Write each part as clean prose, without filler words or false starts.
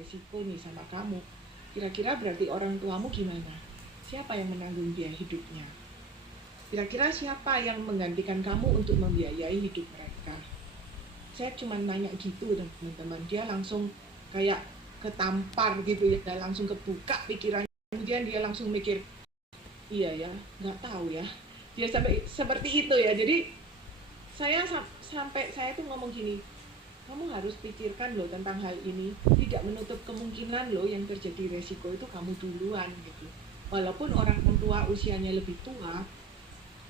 resiko nih sama kamu. Kira-kira berarti orang tuamu gimana? Siapa yang menanggung biaya hidupnya? Kira-kira siapa yang menggantikan kamu untuk membiayai hidup mereka? Saya cuma nanya gitu teman-teman. Dia langsung kayak ketampar gitu ya, langsung kebuka pikirannya. Kemudian dia langsung mikir, iya ya, nggak tahu ya. Dia sampai seperti itu ya. Jadi saya sampai saya tuh ngomong gini, kamu harus pikirkan loh tentang hal ini. Tidak menutup kemungkinan loh yang terjadi resiko itu kamu duluan gitu. Walaupun orang tua usianya lebih tua,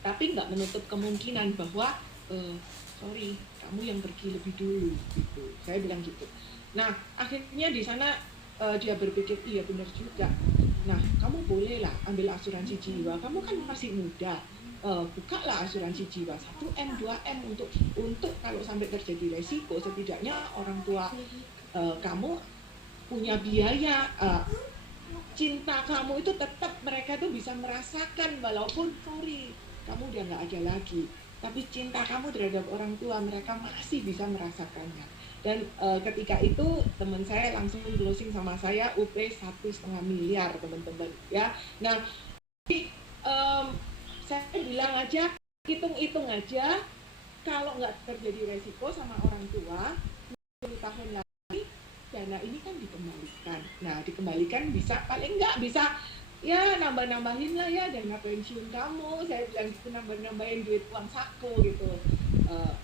tapi nggak menutup kemungkinan bahwa sorry, kamu yang pergi lebih dulu gitu. Saya bilang gitu. Nah, akhirnya di sana dia berpikir, iya benar juga. Nah, kamu bolehlah ambil asuransi jiwa. Kamu kan masih muda. Bukalah asuransi jiwa 1M, 2M untuk kalau sampai terjadi resiko, setidaknya orang tua kamu punya biaya. Cinta kamu itu tetap mereka tuh bisa merasakan walaupun sorry, kamu udah nggak ada lagi. Tapi cinta kamu terhadap orang tua mereka masih bisa merasakannya. Dan ketika itu teman saya langsung closing sama saya UP 1,5 miliar teman-teman ya. Nah, saya bilang aja, hitung-hitung aja, kalau nggak terjadi resiko sama orang tua 10 tahun lagi dana ini kan dikembalikan. Nah, dikembalikan bisa paling nggak bisa ya nambah-nambahin lah ya dana pensiun kamu. Saya bilang gitu, nambah-nambahin duit uang saku gitu.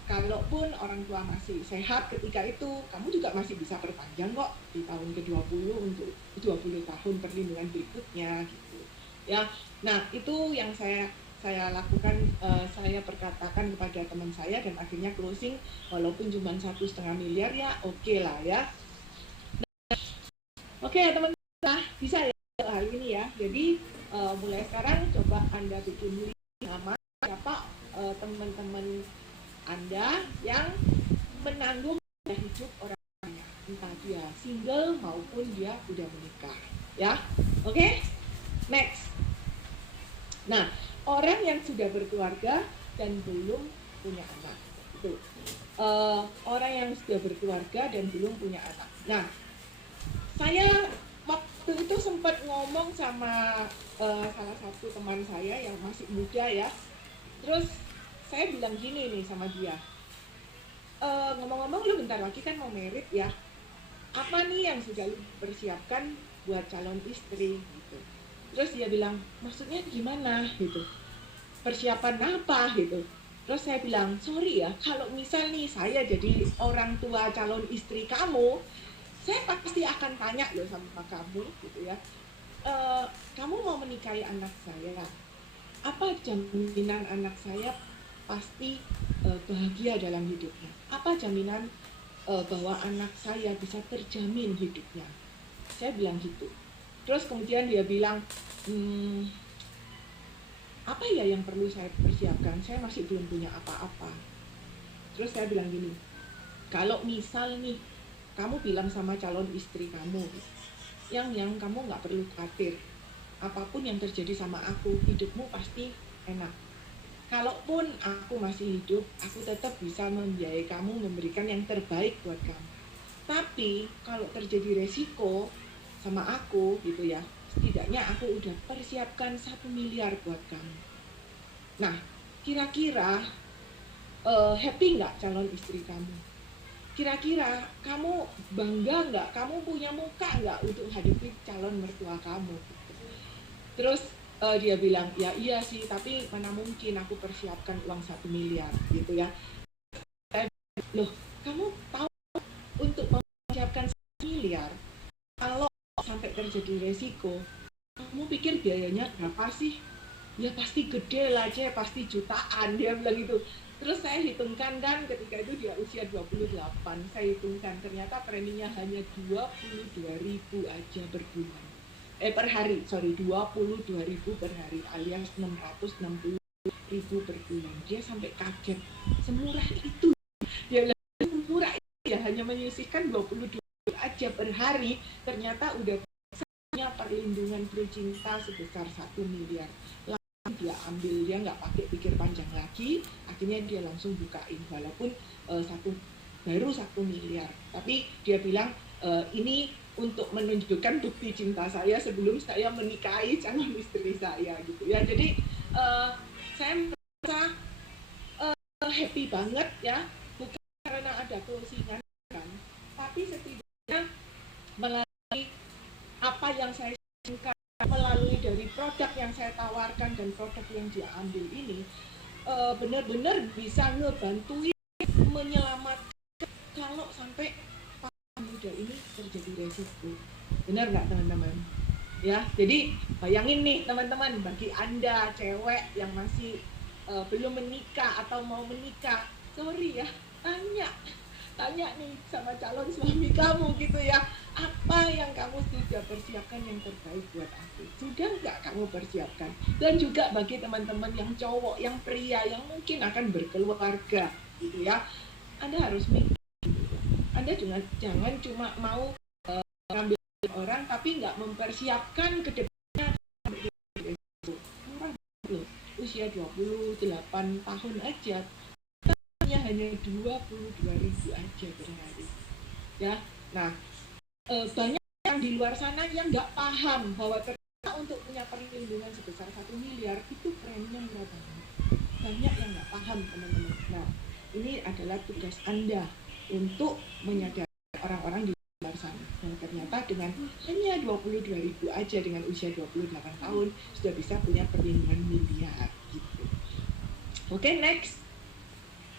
Kalaupun orang tua masih sehat ketika itu, kamu juga masih bisa perpanjang kok di tahun ke-20 untuk 20 tahun perlindungan berikutnya gitu. Ya. Nah, itu yang saya lakukan, saya perkatakan kepada teman saya dan akhirnya closing walaupun cuma 1,5 miliar ya oke lah ya. Oke teman-teman, bisa ya hal ini ya. Jadi mulai sekarang coba Anda bikin nama siapa teman-teman Anda yang menanggung hidup orang lain, entah dia single maupun dia udah menikah ya. Oke? Next. Nah, orang yang sudah berkeluarga dan belum punya anak itu orang yang sudah berkeluarga dan belum punya anak. Nah, saya waktu itu sempat ngomong sama salah satu teman saya yang masih muda ya. Terus saya bilang gini nih sama dia, ngomong-ngomong lu bentar lagi kan mau merit ya, apa nih yang sudah lu persiapkan buat calon istri gitu. Terus dia bilang, maksudnya gimana gitu, persiapan apa gitu. Terus saya bilang, sorry ya, kalau misal nih saya jadi orang tua calon istri kamu, saya pasti akan tanya loh sama kamu gitu ya, kamu mau menikahi anak saya, apa jaminan anak saya pasti bahagia dalam hidupnya, apa jaminan bahwa anak saya bisa terjamin hidupnya. Saya bilang gitu. Terus kemudian dia bilang, apa ya yang perlu saya persiapkan, saya masih belum punya apa-apa. Terus saya bilang gini, kalau misal nih kamu bilang sama calon istri kamu, yang kamu nggak perlu khawatir, apapun yang terjadi sama aku, hidupmu pasti enak. Kalaupun aku masih hidup, aku tetap bisa membiayai kamu, memberikan yang terbaik buat kamu. Tapi kalau terjadi resiko sama aku gitu ya, setidaknya aku udah persiapkan 1 miliar buat kamu. Nah, kira-kira happy nggak calon istri kamu? Kira-kira kamu bangga nggak? Kamu punya muka nggak untuk hadapi calon mertua kamu? Terus dia bilang, ya iya sih, tapi mana mungkin aku persiapkan uang 1 miliar gitu ya. Loh, kamu tahu untuk mempersiapkan 1 miliar, kalau sampai terjadi resiko, kamu pikir biayanya berapa sih? Ya pasti gede lah, pasti jutaan, dia bilang gitu. Terus saya hitungkan kan, ketika itu dia usia 28, saya hitungkan ternyata preminya hanya 22.000 aja per bulan. Per hari, 22.000 per hari alias 660.000 per bulan. Dia sampai kaget, semurah itu. Dia bilang, semurah itu ya, hanya menyisihkan 22 aja per hari, ternyata udah punya perlindungan bercinta sebesar 1 miliar. Dia ambil, dia nggak pakai pikir panjang lagi, akhirnya dia langsung bukain walaupun baru 1 miliar, tapi dia bilang ini untuk menunjukkan bukti cinta saya sebelum saya menikahi calon istri saya gitu ya. Jadi saya merasa happy banget ya, bukan karena ada closingan kan, tapi setidaknya melalui apa yang saya inginkan, melalui dari produk yang saya tawarkan dan produk yang dia ambil ini benar-benar bisa ngebantuin menyelamatkan kalau sampai muda ini terjadi resiko. Benar nggak teman-teman? Ya, jadi bayangin nih teman-teman, bagi Anda cewek yang masih belum menikah atau mau menikah, sorry ya, tanya nih sama calon suami kamu gitu ya, apa yang kamu sudah persiapkan yang terbaik buat aku? Sudah nggak kamu persiapkan? Dan juga bagi teman-teman yang cowok, yang pria, yang mungkin akan berkeluarga gitu ya, Anda harus mikir. Anda jangan cuma mau ngambil orang tapi nggak mempersiapkan ke depannya. Murah loh, usia 28 tahun aja hanya 22.000 aja per hari ya. Nah banyak yang di luar sana yang nggak paham bahwa ternyata untuk punya perlindungan sebesar 1 miliar itu preminya murah banget. Banyak yang nggak paham teman-teman. Nah ini adalah tugas Anda untuk menyadari orang-orang di luar sana bahwa ternyata dengan hanya 22.000 aja dengan usia 28 tahun sudah bisa punya perlindungan miliar gitu. Oke, next.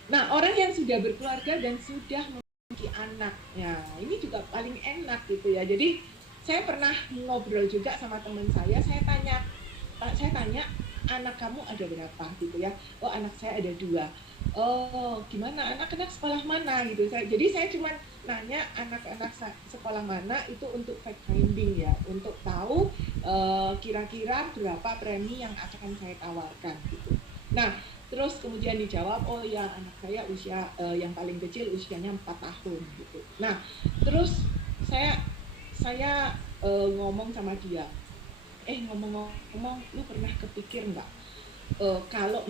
Nah, orang yang sudah berkeluarga dan sudah memiliki anak, ya ini juga paling enak gitu ya. Jadi saya pernah ngobrol juga sama teman saya tanya anak kamu ada berapa gitu ya. Oh, anak saya ada 2. Oh, gimana anak-anak sekolah mana gitu. Jadi saya cuma nanya anak-anak sekolah mana itu untuk fact finding ya, untuk tahu kira-kira berapa premi yang akan saya tawarkan gitu. Nah, terus kemudian dijawab, oh ya anak saya usia yang paling kecil usianya 4 tahun gitu. Nah, terus saya ngomong sama dia, ngomong-ngomong, lu pernah kepikir nggak kalau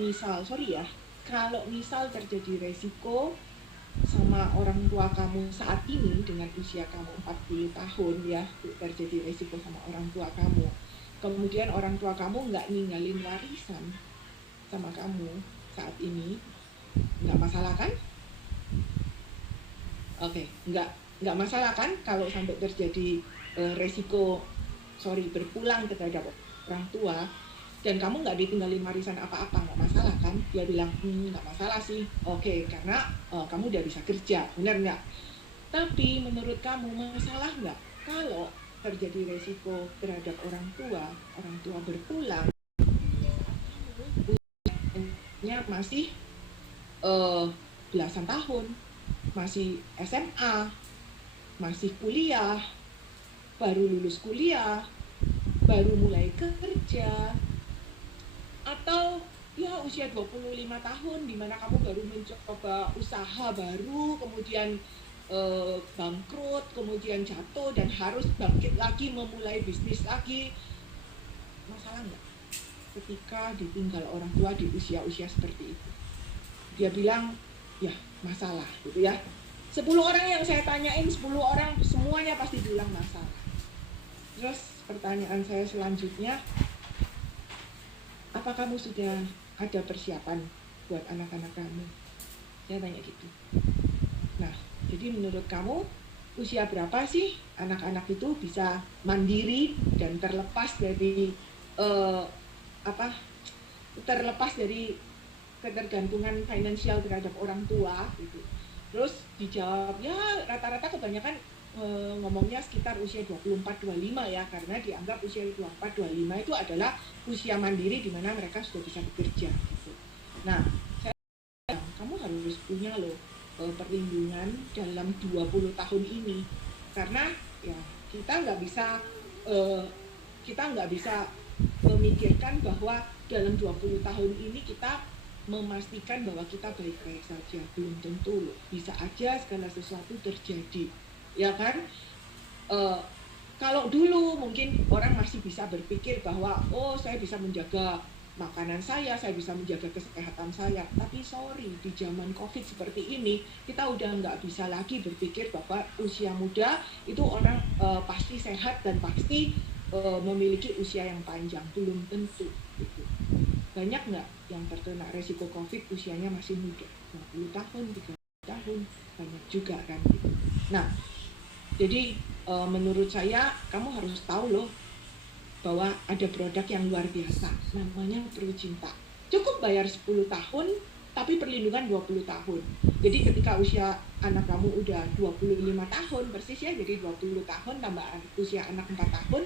misal terjadi resiko sama orang tua kamu saat ini dengan usia kamu 40 tahun ya, terjadi resiko sama orang tua kamu, kemudian orang tua kamu nggak ninggalin warisan sama kamu saat ini, nggak masalah kan? Oke, nggak masalah kan kalau sampai terjadi resiko berpulang terhadap orang tua dan kamu nggak ditinggalin warisan apa-apa, nggak masalah kan? Dia bilang nggak masalah sih. Oke, karena kamu udah bisa kerja, benar nggak? Tapi menurut kamu masalah nggak kalau terjadi resiko terhadap orang tua berpulang masih belasan tahun, masih SMA, masih kuliah, baru lulus kuliah, baru mulai kerja, atau ya usia 25 tahun di mana kamu baru mencoba usaha baru, kemudian bangkrut, kemudian jatuh dan harus bangkit lagi, memulai bisnis lagi. Masalah nggak ketika ditinggal orang tua di usia-usia seperti itu? Dia bilang, ya masalah gitu ya. 10 orang yang saya tanyain, 10 orang semuanya pasti bilang masalah. Terus pertanyaan saya selanjutnya, apa kamu sudah ada persiapan buat anak-anak kamu? Saya tanya gitu. Nah, jadi menurut kamu usia berapa sih anak-anak itu bisa mandiri dan terlepas dari terlepas dari ketergantungan finansial terhadap orang tua gitu. Terus dijawab, ya rata-rata kebanyakan ngomongnya sekitar usia 24-25 ya, karena dianggap usia 24-25 itu adalah usia mandiri di mana mereka sudah bisa bekerja gitu. Nah, saya bilang, kamu harus punya loh perlindungan dalam 20 tahun ini, karena ya kita nggak bisa memikirkan bahwa dalam 20 tahun ini kita memastikan bahwa kita baik-baik saja. Belum tentu, bisa aja segala sesuatu terjadi, ya kan? Kalau dulu mungkin orang masih bisa berpikir bahwa oh saya bisa menjaga makanan saya bisa menjaga kesehatan saya. Tapi sorry, di zaman COVID seperti ini, kita udah nggak bisa lagi berpikir bahwa usia muda itu orang pasti sehat dan pasti memiliki usia yang panjang. Belum tentu. Gitu. Banyak nggak yang terkena resiko COVID usianya masih muda, 20 tahun, 30 tahun, banyak juga kan. Gitu. Nah, jadi menurut saya kamu harus tahu loh, bahwa ada produk yang luar biasa, namanya ProCinta. Cukup bayar 10 tahun, tapi perlindungan 20 tahun. Jadi ketika usia anak kamu udah 25 tahun, persis ya, jadi 20 tahun tambah usia anak 4 tahun,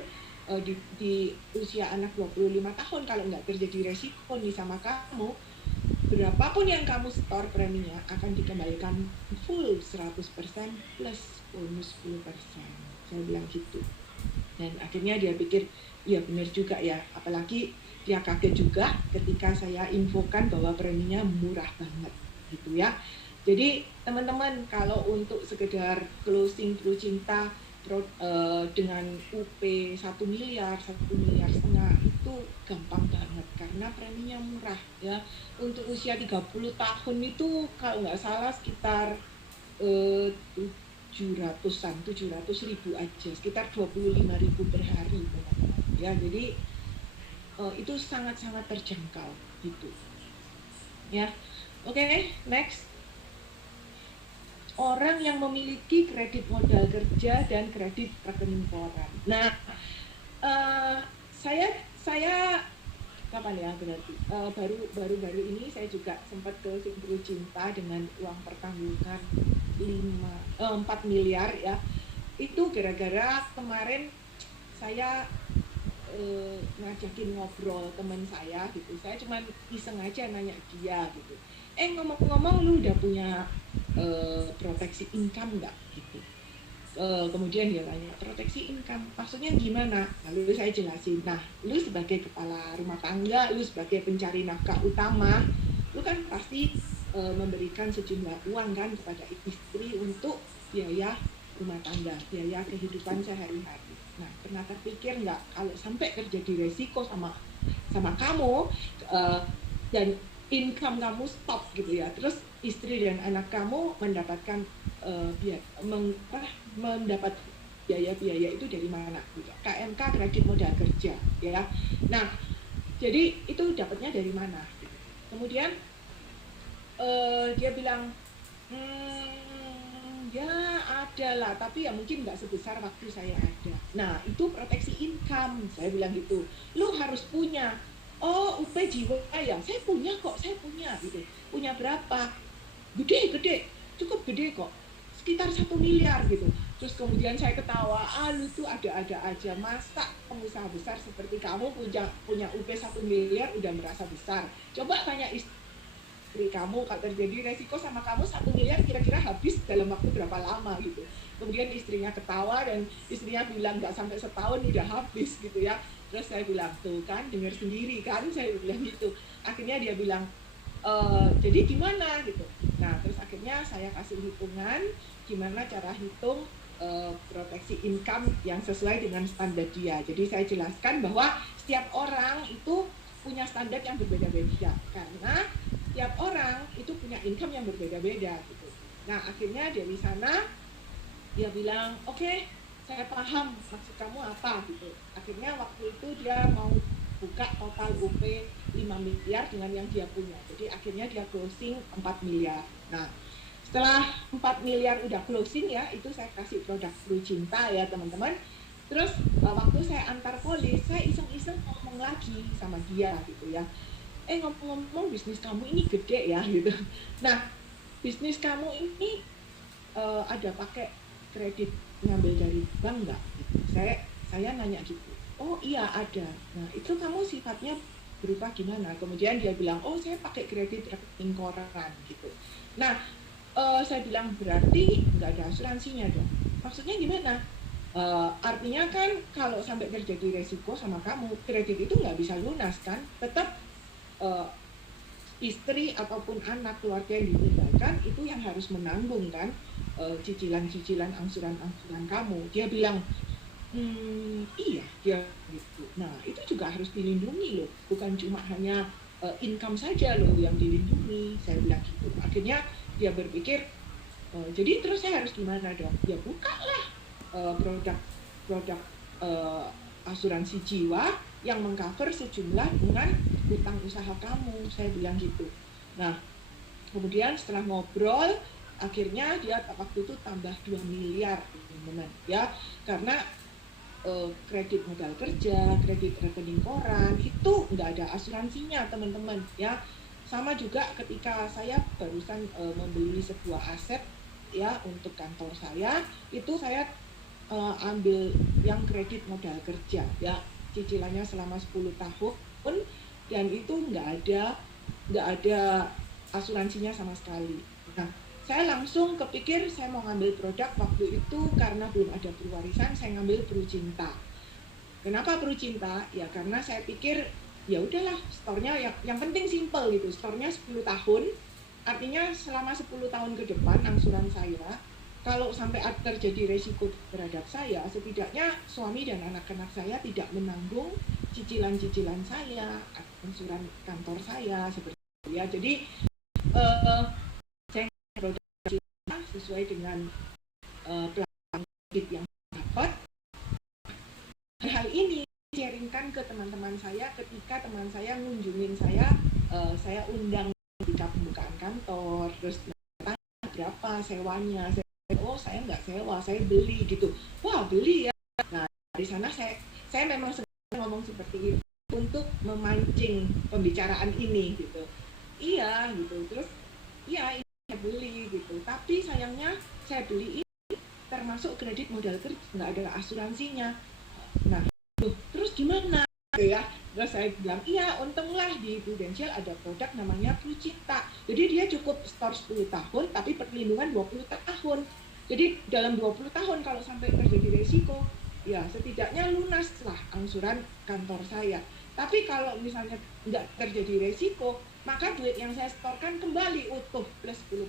di usia anak 25 tahun, kalau nggak terjadi resiko nih sama kamu, berapapun yang kamu setor preminya akan dikembalikan full 100% plus bonus 10%. Saya bilang gitu. Dan akhirnya dia pikir, iya benar juga ya, apalagi dia kaget juga ketika saya infokan bahwa preminya murah banget gitu ya. Jadi teman-teman, kalau untuk sekedar closing ProCinta dengan UP 1 miliar, 1,5 miliar itu gampang banget karena preminya murah ya. Untuk usia 30 tahun itu kalau nggak salah sekitar 700 ribu aja, sekitar 25 ribu per hari teman-teman ya. Jadi itu sangat-sangat terjangkau gitu ya. Oke, next. Orang yang memiliki kredit modal kerja dan kredit rekening koran. Nah, saya kapan ya berarti baru ini saya juga sempat ke ProCinta dengan uang pertanggungan 4 miliar ya. Itu gara-gara kemarin saya ngajakin ngobrol teman saya gitu. Saya cuma iseng aja nanya dia gitu. Ngomong-ngomong lu udah punya proteksi income nggak gitu. Kemudian dia tanya, proteksi income maksudnya gimana? Lalu saya jelasin, nah lu sebagai kepala rumah tangga, lu sebagai pencari nafkah utama, lu kan pasti memberikan sejumlah uang kan kepada istri untuk biaya rumah tangga, biaya kehidupan sehari-hari. Nah, pernah terpikir nggak kalau sampai terjadi resiko sama kamu dan income kamu stop gitu ya, terus istri dan anak kamu mendapatkan mendapat biaya-biaya itu dari mana? KMK, kredit modal kerja ya. Nah, jadi itu dapatnya dari mana? Kemudian dia bilang, ya ada lah, tapi ya mungkin nggak sebesar waktu saya ada. Nah, itu proteksi income, saya bilang gitu. Lu harus punya. Oh, UP Jiwa ya, saya punya kok, saya punya gitu. Punya berapa? Gede, cukup gede kok, sekitar 1 miliar gitu. Terus kemudian saya ketawa, lu tuh ada-ada aja, masa pengusaha besar seperti kamu punya UP 1 miliar udah merasa besar. Coba tanya istri kamu, kalau terjadi resiko sama kamu 1 miliar kira-kira habis dalam waktu berapa lama gitu. Kemudian istrinya ketawa dan istrinya bilang nggak sampai setahun udah habis gitu ya. Terus saya bilang, tuh kan dengar sendiri kan, saya bilang gitu. Akhirnya dia bilang, jadi gimana gitu. Nah, terus akhirnya saya kasih hitungan gimana cara hitung proteksi income yang sesuai dengan standar dia. Jadi saya jelaskan bahwa setiap orang itu punya standar yang berbeda-beda karena setiap orang itu punya income yang berbeda-beda gitu. Nah, akhirnya dari sana dia bilang, oke, saya paham maksud kamu apa gitu. Akhirnya waktu itu dia mau buka total UP 5 miliar dengan yang dia punya. Jadi akhirnya dia closing 4 miliar. Nah, setelah 4 miliar udah closing ya, itu saya kasih produk ProCinta ya teman-teman. Terus waktu saya antar polis, saya iseng-iseng ngomong lagi sama dia gitu ya. Ngomong-ngomong bisnis kamu ini gede ya gitu. Nah, bisnis kamu ini ada pakai kredit ngambil dari bank nggak? Gitu. Saya nanya gitu. Oh iya ada. Nah itu kamu sifatnya berupa gimana? Kemudian dia bilang, oh saya pakai kredit rekening koran gitu. Nah saya bilang berarti nggak ada asuransinya dong. Maksudnya gimana? Artinya kan kalau sampai terjadi resiko sama kamu, kredit itu nggak bisa lunas kan? Tetap istri ataupun anak keluarga yang ditinggalkan itu yang harus menanggung kan cicilan-cicilan angsuran-angsuran kamu. Dia bilang, Iya, ya gitu. Nah, itu juga harus dilindungi loh, bukan cuma hanya income saja loh yang dilindungi. Saya bilang gitu. Akhirnya dia berpikir, jadi terus saya harus gimana dong? Ya bukalah produk-produk asuransi jiwa yang mengcover sejumlah dengan utang usaha kamu. Saya bilang gitu. Nah, kemudian setelah ngobrol, akhirnya dia waktu itu tambah 2 miliar, teman-teman. Ya, karena kredit modal kerja, kredit rekening koran, itu nggak ada asuransinya teman-teman ya. Sama juga ketika saya barusan membeli sebuah aset ya untuk kantor saya, itu saya ambil yang kredit modal kerja ya, cicilannya selama 10 tahun dan itu nggak ada asuransinya sama sekali. Nah, saya langsung kepikir saya mau ngambil produk waktu itu karena belum ada perwarisan, saya ngambil Prucinta. Kenapa Prucinta? Ya karena saya pikir ya udahlah store-nya yang penting simple gitu. Store-nya 10 tahun, artinya selama 10 tahun ke depan angsuran saya kalau sampai terjadi resiko terhadap saya, setidaknya suami dan anak-anak saya tidak menanggung cicilan-cicilan saya, angsuran kantor saya seperti itu ya. Jadi uh, saya produk sesuai dengan plan yang dapat. Hal ini sharingkan ke teman-teman saya ketika teman saya ngunjungin saya undang ketika pembukaan kantor, terus tanya berapa sewanya, oh saya nggak sewa, saya beli gitu. Wah beli ya. Nah dari sana saya memang ngomong seperti itu untuk memancing pembicaraan ini gitu. Iya gitu, terus iya ini saya beli gitu. Tapi sayangnya saya beli ini termasuk kredit modal kerja, nggak ada asuransinya. Nah, terus gimana? Gitu ya. Terus saya bilang, iya untunglah di Prudential ada produk namanya Prucinta. Jadi dia cukup store 10 tahun, tapi perlindungan 20 tahun. Jadi dalam 20 tahun kalau sampai terjadi resiko, ya setidaknya lunas lah angsuran kantor saya. Tapi kalau misalnya nggak terjadi resiko, maka duit yang saya setorkan kembali utuh plus 10%.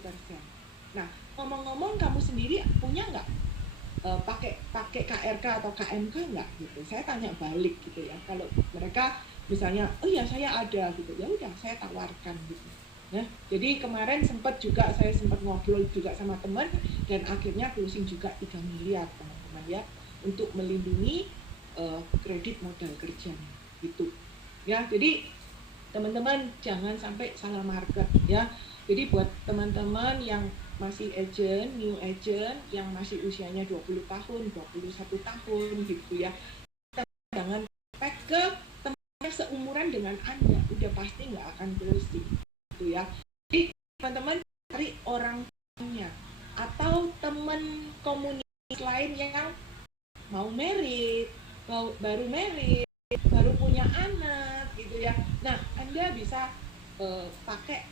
Nah, ngomong-ngomong kamu sendiri punya nggak pakai KRK atau KMK nggak gitu? Saya tanya balik gitu ya. Kalau mereka misalnya, oh ya saya ada gitu, ya udah saya tawarkan gitu. Nah, jadi kemarin saya sempat ngobrol juga sama teman dan akhirnya closing juga 3 miliar teman-teman ya untuk melindungi kredit modal kerjanya gitu. Ya, jadi teman-teman jangan sampai salah market ya. Jadi buat teman-teman yang masih agent, new agent yang masih usianya 20 tahun, 21 tahun gitu ya. Jangan pack ke temannya seumuran dengan Anda, udah pasti nggak akan closing gitu ya. Jadi teman-teman cari orang temannya atau teman komunitas lain yang mau merit, baru merit, baru punya anak gitu ya. Nah, Anda bisa pakai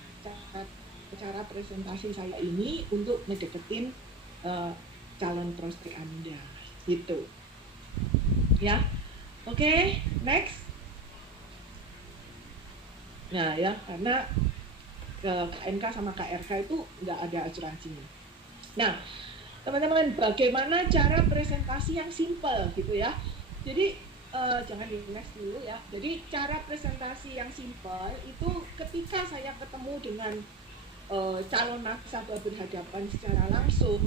cara presentasi saya ini untuk ngedeketin calon prospek Anda gitu ya. Oke, next. Nah ya, karena KNK sama KRK itu nggak ada asuransinya. Nah teman-teman, bagaimana cara presentasi yang simple gitu ya. Jadi jangan di next dulu ya. Jadi cara presentasi yang simple itu ketika saya ketemu dengan calon nasabah berhadapan secara langsung,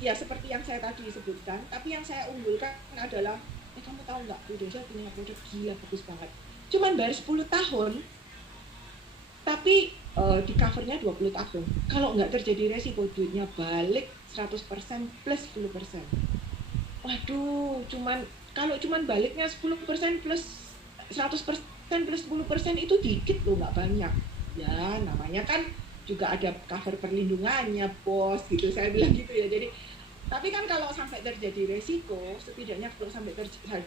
ya seperti yang saya tadi sebutkan, tapi yang saya unggulkan adalah kamu tahu nggak, Prudential punya produk gila bagus banget, cuman bayar 10 tahun tapi di covernya 20 tahun. Kalau nggak terjadi resiko, duitnya balik 100% plus 10%. Waduh, kalau cuman baliknya 10% plus 100% plus 10% itu dikit loh, nggak banyak. Ya, namanya kan juga ada cover perlindungannya, bos, gitu. Saya bilang gitu ya. Jadi, tapi kan kalau sampai terjadi resiko, setidaknya kalau sampai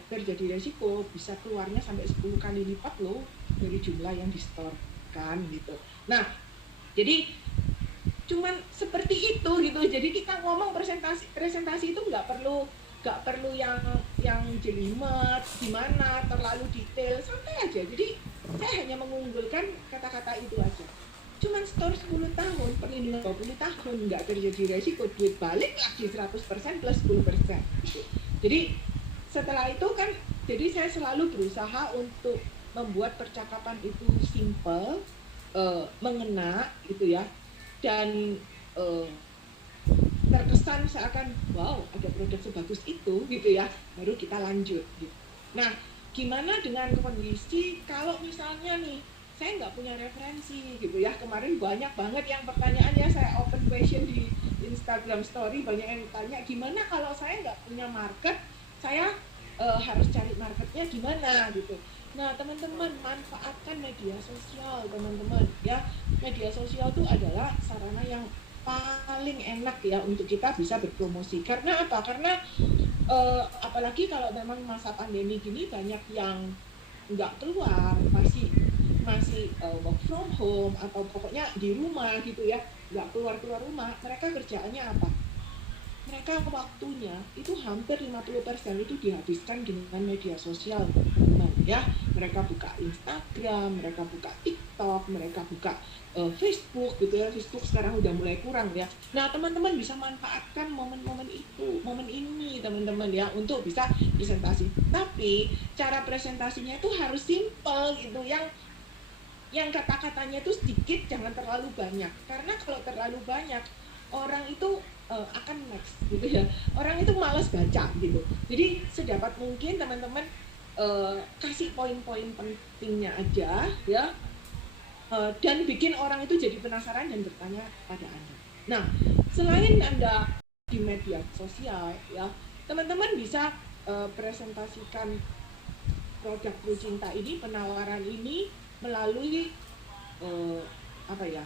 terjadi resiko, bisa keluarnya sampai 10 kali lipat loh dari jumlah yang disetorkan gitu. Nah, jadi cuman seperti itu gitu. Jadi kita ngomong presentasi itu nggak perlu yang jelimet gimana, terlalu detail, santai aja. Jadi saya hanya mengunggulkan kata-kata itu aja. cuman store 10 tahun, perlindungan 20 tahun, nggak terjadi resiko, duit balik lagi 100% plus 10%. Jadi setelah itu kan, jadi saya selalu berusaha untuk membuat percakapan itu simple, mengena gitu ya, dan terkesan seakan wow ada produk sebagus itu gitu ya, baru kita lanjut gitu. Nah, gimana dengan kondisi kalau misalnya nih saya nggak punya referensi gitu ya. Kemarin banyak banget yang pertanyaan ya, saya open question di Instagram story, banyak yang tanya gimana kalau saya nggak punya market, saya harus cari marketnya gimana gitu. Nah teman-teman, manfaatkan media sosial teman-teman ya. Media sosial itu adalah sarana yang paling enak ya untuk kita bisa berpromosi. Karena apa? Karena apalagi kalau memang masa pandemi gini, banyak yang nggak keluar, masih work from home atau pokoknya di rumah gitu ya, nggak keluar rumah. Mereka kerjaannya apa? Mereka waktunya itu hampir 50% itu dihabiskan dengan media sosial teman-teman ya. Mereka buka Instagram, mereka buka TikTok, mereka buka Facebook gitu ya. Facebook sekarang udah mulai kurang ya. Nah teman-teman bisa manfaatkan momen-momen itu, momen ini teman-teman ya, untuk bisa presentasi. Tapi cara presentasinya itu harus simple gitu, yang kata-katanya itu sedikit, jangan terlalu banyak. Karena kalau terlalu banyak, orang itu akan next gitu ya. Orang itu malas baca gitu. Jadi sedapat mungkin teman-teman kasih poin-poin pentingnya aja ya, dan bikin orang itu jadi penasaran dan bertanya pada Anda. Nah, selain Anda di media sosial ya, teman-teman bisa presentasikan produk Pro Cinta ini, penawaran ini melalui apa ya,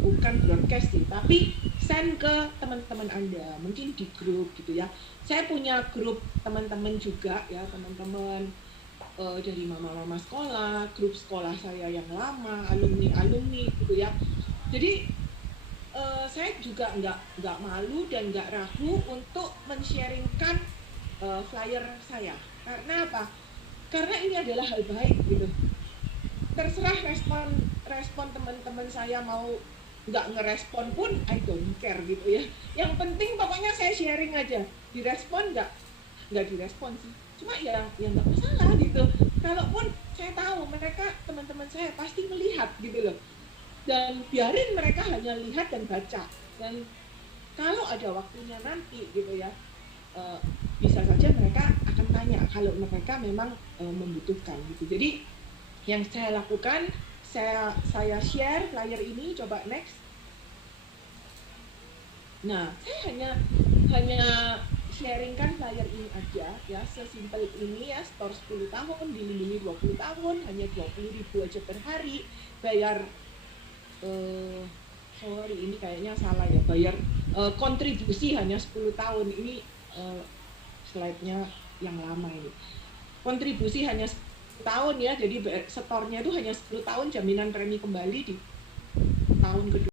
bukan broadcast sih, tapi send ke teman-teman Anda, mungkin di grup gitu ya. Saya punya grup teman-teman juga ya, teman-teman dari mama-mama sekolah, grup sekolah saya yang lama, alumni gitu ya. Jadi saya juga nggak malu dan nggak ragu untuk men-sharingkan flyer saya. Karena apa? Karena ini adalah hal baik gitu. Terserah respon teman-teman saya mau nggak ngerespon pun, I don't care gitu ya. Yang penting pokoknya saya sharing aja. Direspon nggak direspon sih, cuma ya nggak masalah gitu. Kalaupun saya tahu mereka, teman-teman saya pasti melihat gitu loh, dan biarin mereka hanya lihat dan baca. Dan kalau ada waktunya nanti gitu ya, bisa saja mereka akan tanya kalau mereka memang membutuhkan gitu. Jadi yang saya lakukan, saya share flyer ini. Coba next. Nah, saya hanya sharingkan flyer ini aja ya, sesimpel ini ya. Store 10 tahun, dilindungi 20 tahun, hanya 20.000 aja per hari. Bayar sorry ini kayaknya salah ya, bayar kontribusi hanya 10 tahun. Ini slide-nya yang lama ini. Kontribusi hanya 10 tahun ya, jadi setornya itu hanya 10 tahun, jaminan premi kembali di tahun kedua.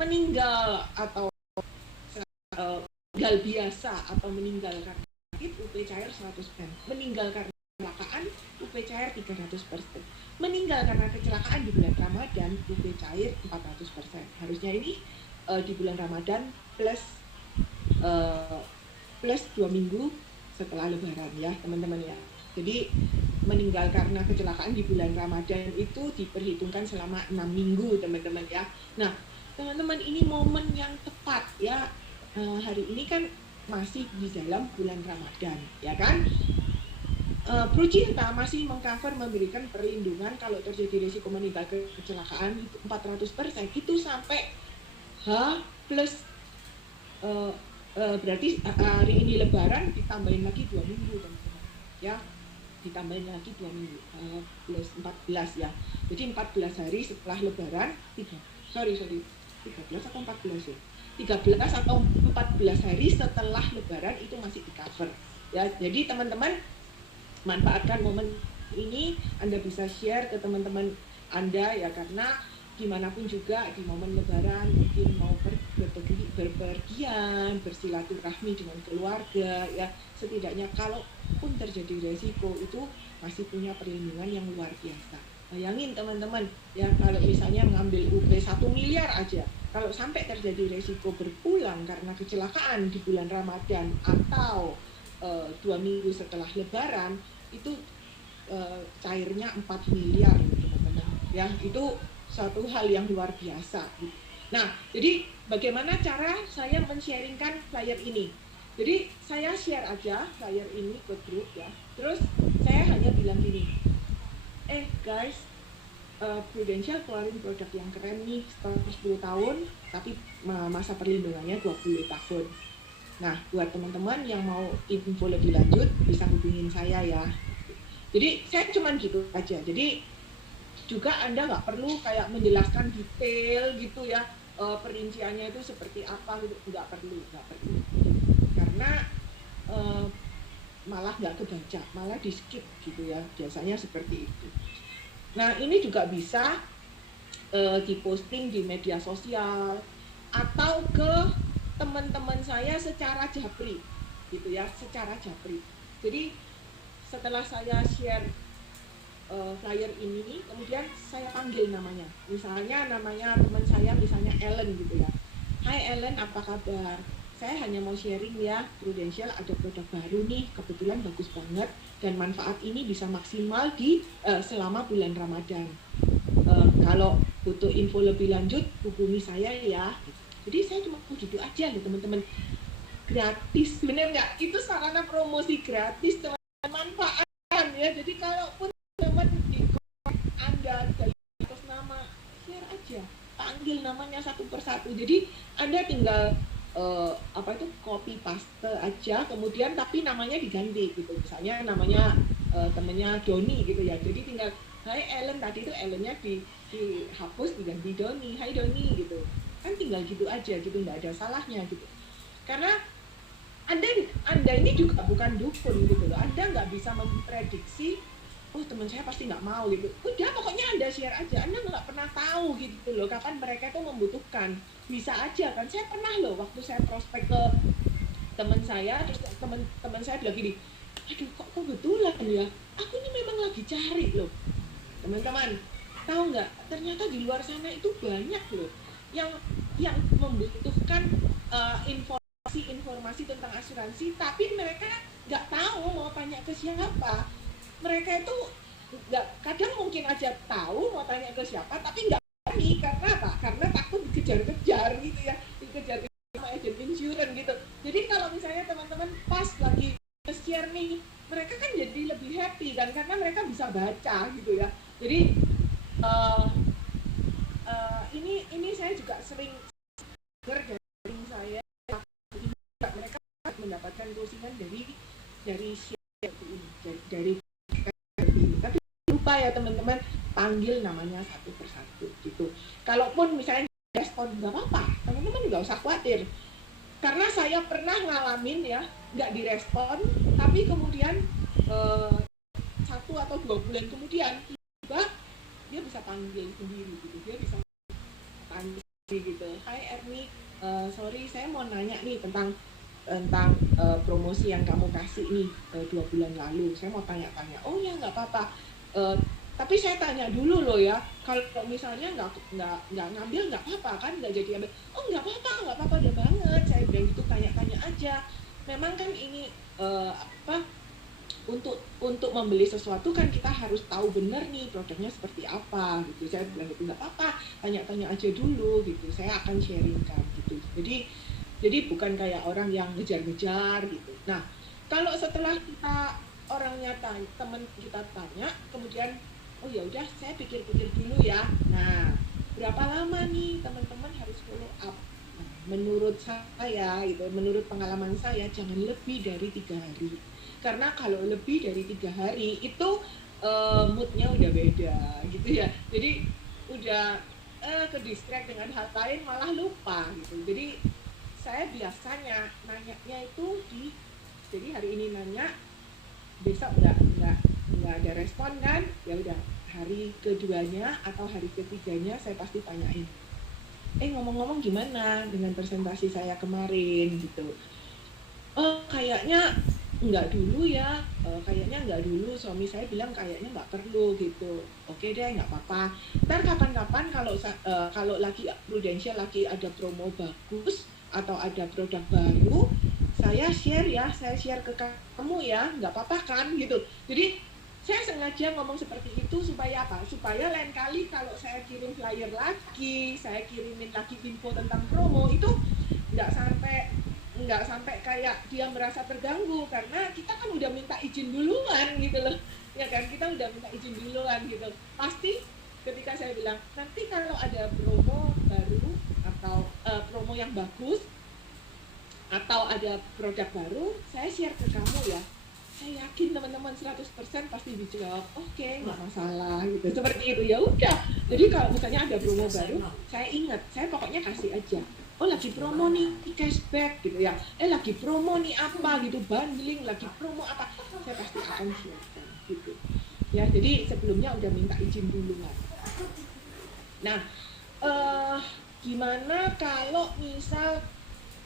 Meninggal atau meninggal biasa atau meninggal karena sakit, UP cair 100%. Meninggal karena kecelakaan, UP cair 300%. Meninggal karena kecelakaan di bulan Ramadan, UP cair 400%. Harusnya ini di bulan Ramadan plus 2 minggu setelah Lebaran ya teman-teman ya. Jadi meninggal karena kecelakaan di bulan Ramadan itu diperhitungkan selama 6 minggu teman-teman ya. Nah teman-teman, ini momen yang tepat ya. Hari ini kan masih di dalam bulan Ramadan ya kan. Pro Cinta masih mengcover, memberikan perlindungan kalau terjadi risiko meninggal kecelakaan itu 400%, itu sampai H plus berarti hari ini Lebaran ditambahin lagi 2 minggu teman-teman ya, ditambahin lagi 2 minggu plus 14 ya. Jadi 14 hari setelah Lebaran, 13 atau 14 ya, 13 atau 14 hari setelah Lebaran itu masih di cover ya. Jadi teman-teman manfaatkan momen ini, Anda bisa share ke teman-teman Anda ya, karena gimana pun juga di momen Lebaran mungkin mau berpergian, bersilaturahmi dengan keluarga ya, setidaknya kalaupun terjadi resiko itu masih punya perlindungan yang luar biasa Bayangin teman-teman, ya kalau misalnya ngambil UP 1 miliar aja, kalau sampai terjadi resiko berpulang karena kecelakaan di bulan Ramadan atau 2 minggu setelah Lebaran, itu cairnya 4 miliar teman-teman. Ya, itu suatu hal yang luar biasa. Nah, jadi bagaimana cara saya men-sharingkan flyer ini? Jadi saya share aja flyer ini ke grup ya. Terus saya hanya bilang gini, guys, Prudential keluarin produk yang keren nih setelah 10 tahun, tapi masa perlindungannya 20 tahun. Nah, buat teman-teman yang mau info lebih lanjut, bisa hubungin saya ya. Jadi, saya cuman gitu aja. Jadi, juga Anda nggak perlu kayak menjelaskan detail gitu ya, perinciannya itu seperti apa gitu. Nggak perlu. Karena malah nggak kebaca, malah di skip gitu ya. Biasanya seperti itu. Nah, ini juga bisa diposting di media sosial atau ke teman-teman saya secara japri gitu ya, secara japri. Jadi setelah saya share flyer ini, kemudian saya panggil namanya. Misalnya namanya teman saya misalnya Ellen gitu ya. Hai Ellen, apa kabar? Saya hanya mau sharing ya, Prudential ada produk baru nih, kebetulan bagus banget dan manfaat ini bisa maksimal di selama bulan Ramadan. Kalau butuh info lebih lanjut, hubungi saya ya. Jadi saya cuma gitu aja loh teman-teman. Gratis, bener nggak? Itu sarana promosi gratis, teman-teman, manfaatkan ya. Jadi kalaupun teman di Anda dari atas nama, share aja, panggil namanya satu persatu. Jadi Anda tinggal copy paste aja, kemudian tapi namanya diganti gitu. Misalnya namanya temennya Doni gitu ya. Jadi tinggal Hai Ellen, tadi itu Ellennya dihapus diganti Doni. Hai Doni gitu. Kan tinggal gitu aja gitu, nggak ada salahnya gitu. Karena Anda ini juga bukan dukun gitu loh. Anda nggak bisa memprediksi teman saya pasti nggak mau gitu. Udah pokoknya Anda share aja. Anda nggak pernah tahu gitu loh kapan mereka itu membutuhkan. Bisa aja kan. Saya pernah loh waktu saya prospek ke teman saya, terus teman saya bilang gini, aduh kok kebetulan ya, aku ini memang lagi cari loh. Teman-teman, tahu nggak? Ternyata di luar sana itu banyak loh yang membutuhkan informasi tentang asuransi, tapi mereka nggak tahu mau tanya ke siapa. Mereka itu kadang mungkin aja tahu mau tanya ke siapa, tapi nggak berani. Karena apa? Karena takut dikejar-kejar gitu ya, dikejar sama agent insurance gitu. Jadi kalau misalnya teman-teman pas lagi share nih, mereka kan jadi lebih happy kan, karena mereka bisa baca gitu ya. Jadi ini saya juga sering dengar dari saya, mereka mendapatkan closingan dari share ini, dari tapi lupa ya teman-teman, panggil namanya satu persatu gitu. Kalaupun misalnya respon nggak apa-apa, teman-teman nggak usah khawatir. Karena saya pernah ngalamin ya, nggak direspon, tapi kemudian 1 atau 2 bulan kemudian tiba dia bisa panggil sendiri gitu, dia bisa panggil gitu. Hai Erni, sorry saya mau nanya nih tentang promosi yang kamu kasih nih 2 bulan lalu. Saya mau tanya-tanya. Oh ya nggak apa-apa. Tapi saya tanya dulu loh ya. Kalau misalnya nggak ngambil nggak apa-apa kan, nggak jadi ambil. Oh nggak apa-apa udah banget. Saya bilang gitu, tanya-tanya aja. Memang kan ini untuk membeli sesuatu kan kita harus tahu benar nih produknya seperti apa gitu. Saya bilang gitu, nggak apa-apa, tanya-tanya aja dulu gitu. Saya akan sharingkan gitu. Jadi bukan kayak orang yang ngejar-ngejar gitu. Nah, kalau setelah kita orangnya teman kita tanya, kemudian oh ya udah saya pikir-pikir dulu ya. Nah, berapa lama nih teman-teman harus follow up? Nah, menurut saya gitu, menurut pengalaman saya jangan lebih dari 3 hari. Karena kalau lebih dari 3 hari itu moodnya udah beda gitu ya. Jadi udah ke distract dengan hal lain, malah lupa gitu. Jadi saya biasanya nanyanya itu jadi hari ini nanya, besok nggak ada respon kan, ya udah hari keduanya atau hari ketiganya saya pasti tanyain, ngomong-ngomong gimana dengan presentasi saya kemarin gitu. Kayaknya enggak dulu ya, kayaknya enggak dulu, suami saya bilang kayaknya nggak perlu gitu. Oke deh, nggak apa-apa. Ntar kapan-kapan kalau lagi Prudential lagi ada promo bagus atau ada produk baru, saya share ke kamu ya, nggak apa-apa kan gitu. Jadi saya sengaja ngomong seperti itu supaya apa? Supaya lain kali kalau saya kirim flyer lagi, saya kirimin lagi info tentang promo itu nggak sampai kayak dia merasa terganggu, karena kita kan udah minta izin duluan gitu loh, ya kan, kita udah minta izin duluan gitu. Pasti ketika saya bilang nanti kalau ada promo baru atau promo yang bagus atau ada produk baru, saya share ke kamu ya, saya yakin teman-teman 100% pasti dijawab oke, nggak masalah gitu, seperti itu. Ya udah, jadi kalau misalnya ada promo baru, saya ingat, saya pokoknya kasih aja, oh lagi promo nih cashback gitu ya, lagi promo nih apa gitu, bundling lagi promo apa, saya pasti akan siapkan gitu ya. Jadi sebelumnya udah minta izin dulu kan. Nah, gimana kalau misal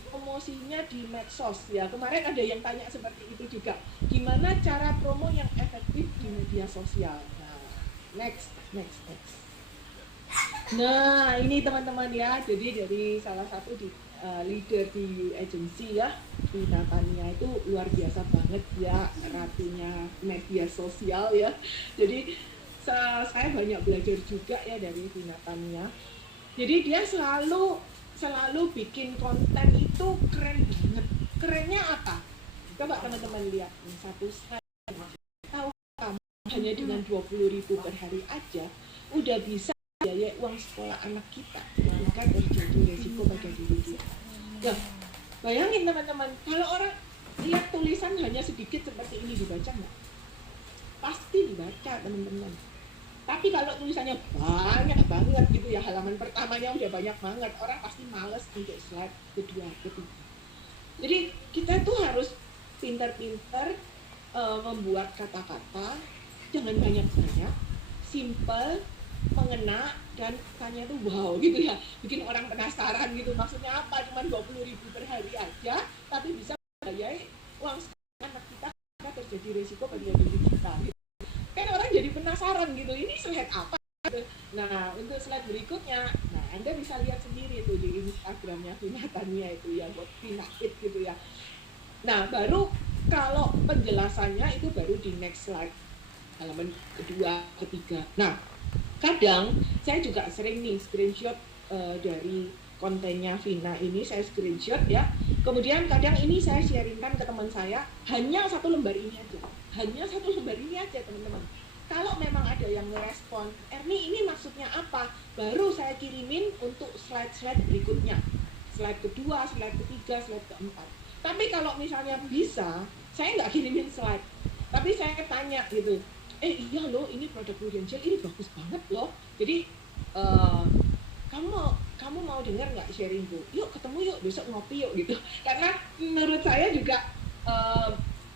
promosinya di medsos ya, kemarin ada yang tanya seperti itu juga, gimana cara promo yang efektif di media sosial. Nah, next. Nah, ini teman-teman ya, jadi dari salah satu leader di agensi ya, di Natania itu luar biasa banget ya, ratunya media sosial ya. Jadi saya banyak belajar juga ya dari Natania. Jadi dia selalu bikin konten itu keren banget. Kerennya apa? Coba teman-teman lihat satu slide. Tahu kamu hanya dengan 20.000 per hari aja udah bisa biaya uang sekolah anak kita ketika terjadi resiko pada diri kita. Nah, bayangin teman-teman, kalau orang lihat tulisan hanya sedikit seperti ini, dibaca nggak? Pasti dibaca teman-teman. Tapi kalau tulisannya banyak banget gitu ya, halaman pertamanya udah banyak banget, orang pasti males untuk slide kedua, ketiga. Jadi kita tuh harus pintar-pintar membuat kata-kata, jangan banyak-banyak, simple, mengena, dan tanya tuh wow gitu ya, bikin orang penasaran gitu, maksudnya apa, cuma 20.000 per hari aja tapi bisa membiayai uang sekolah anak kita karena terjadi resiko pada diri kita gitu. Kan orang jadi penasaran gitu, ini slide apa gitu. Nah, untuk slide berikutnya, nah Anda bisa lihat sendiri tuh di Instagramnya Natania itu ya, buat Pinakit gitu ya. Nah, baru kalau penjelasannya itu baru di next slide, halaman kedua, ketiga. Nah, kadang saya juga sering nih screenshot dari kontennya Vina ini, saya screenshot ya, kemudian kadang ini saya sharingkan ke teman saya, hanya satu lembar ini aja teman-teman. Kalau memang ada yang ngerespon, Erni ini maksudnya apa, baru saya kirimin untuk slide-slide berikutnya, slide kedua, slide ketiga, slide keempat. Tapi kalau misalnya bisa, saya nggak kirimin slide, tapi saya tanya gitu, iya loh, ini produk Prudential ini bagus banget loh, jadi kamu mau dengar nggak sharing bu, yuk ketemu yuk, besok ngopi yuk gitu. Karena menurut saya juga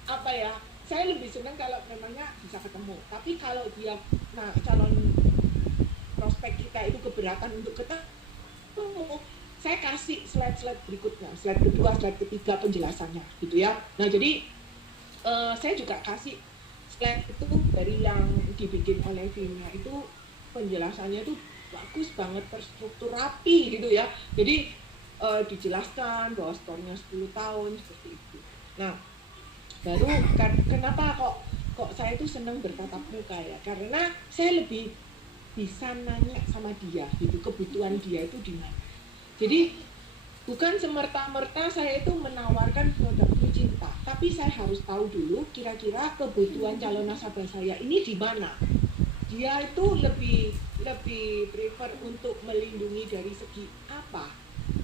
apa ya, saya lebih senang kalau memangnya bisa ketemu. Tapi kalau dia, nah calon prospek kita itu keberatan untuk ketemu, saya kasih slide-slide berikutnya, slide kedua, slide ketiga penjelasannya gitu ya. Nah jadi saya juga kasih slide itu dari yang dibikin oleh Vina, itu penjelasannya itu bagus banget, terstruktur rapi gitu ya. Jadi dijelaskan bahwa skornya 10 tahun seperti itu. Nah, baru kenapa kok saya itu senang bertatap muka ya, karena saya lebih bisa nanya sama dia gitu, kebutuhan dia itu di mana. Jadi bukan semerta-merta saya itu menawarkan produk cinta, tapi saya harus tahu dulu kira-kira kebutuhan calon nasabah saya ini di mana. Dia itu lebih prefer untuk melindungi dari segi apa?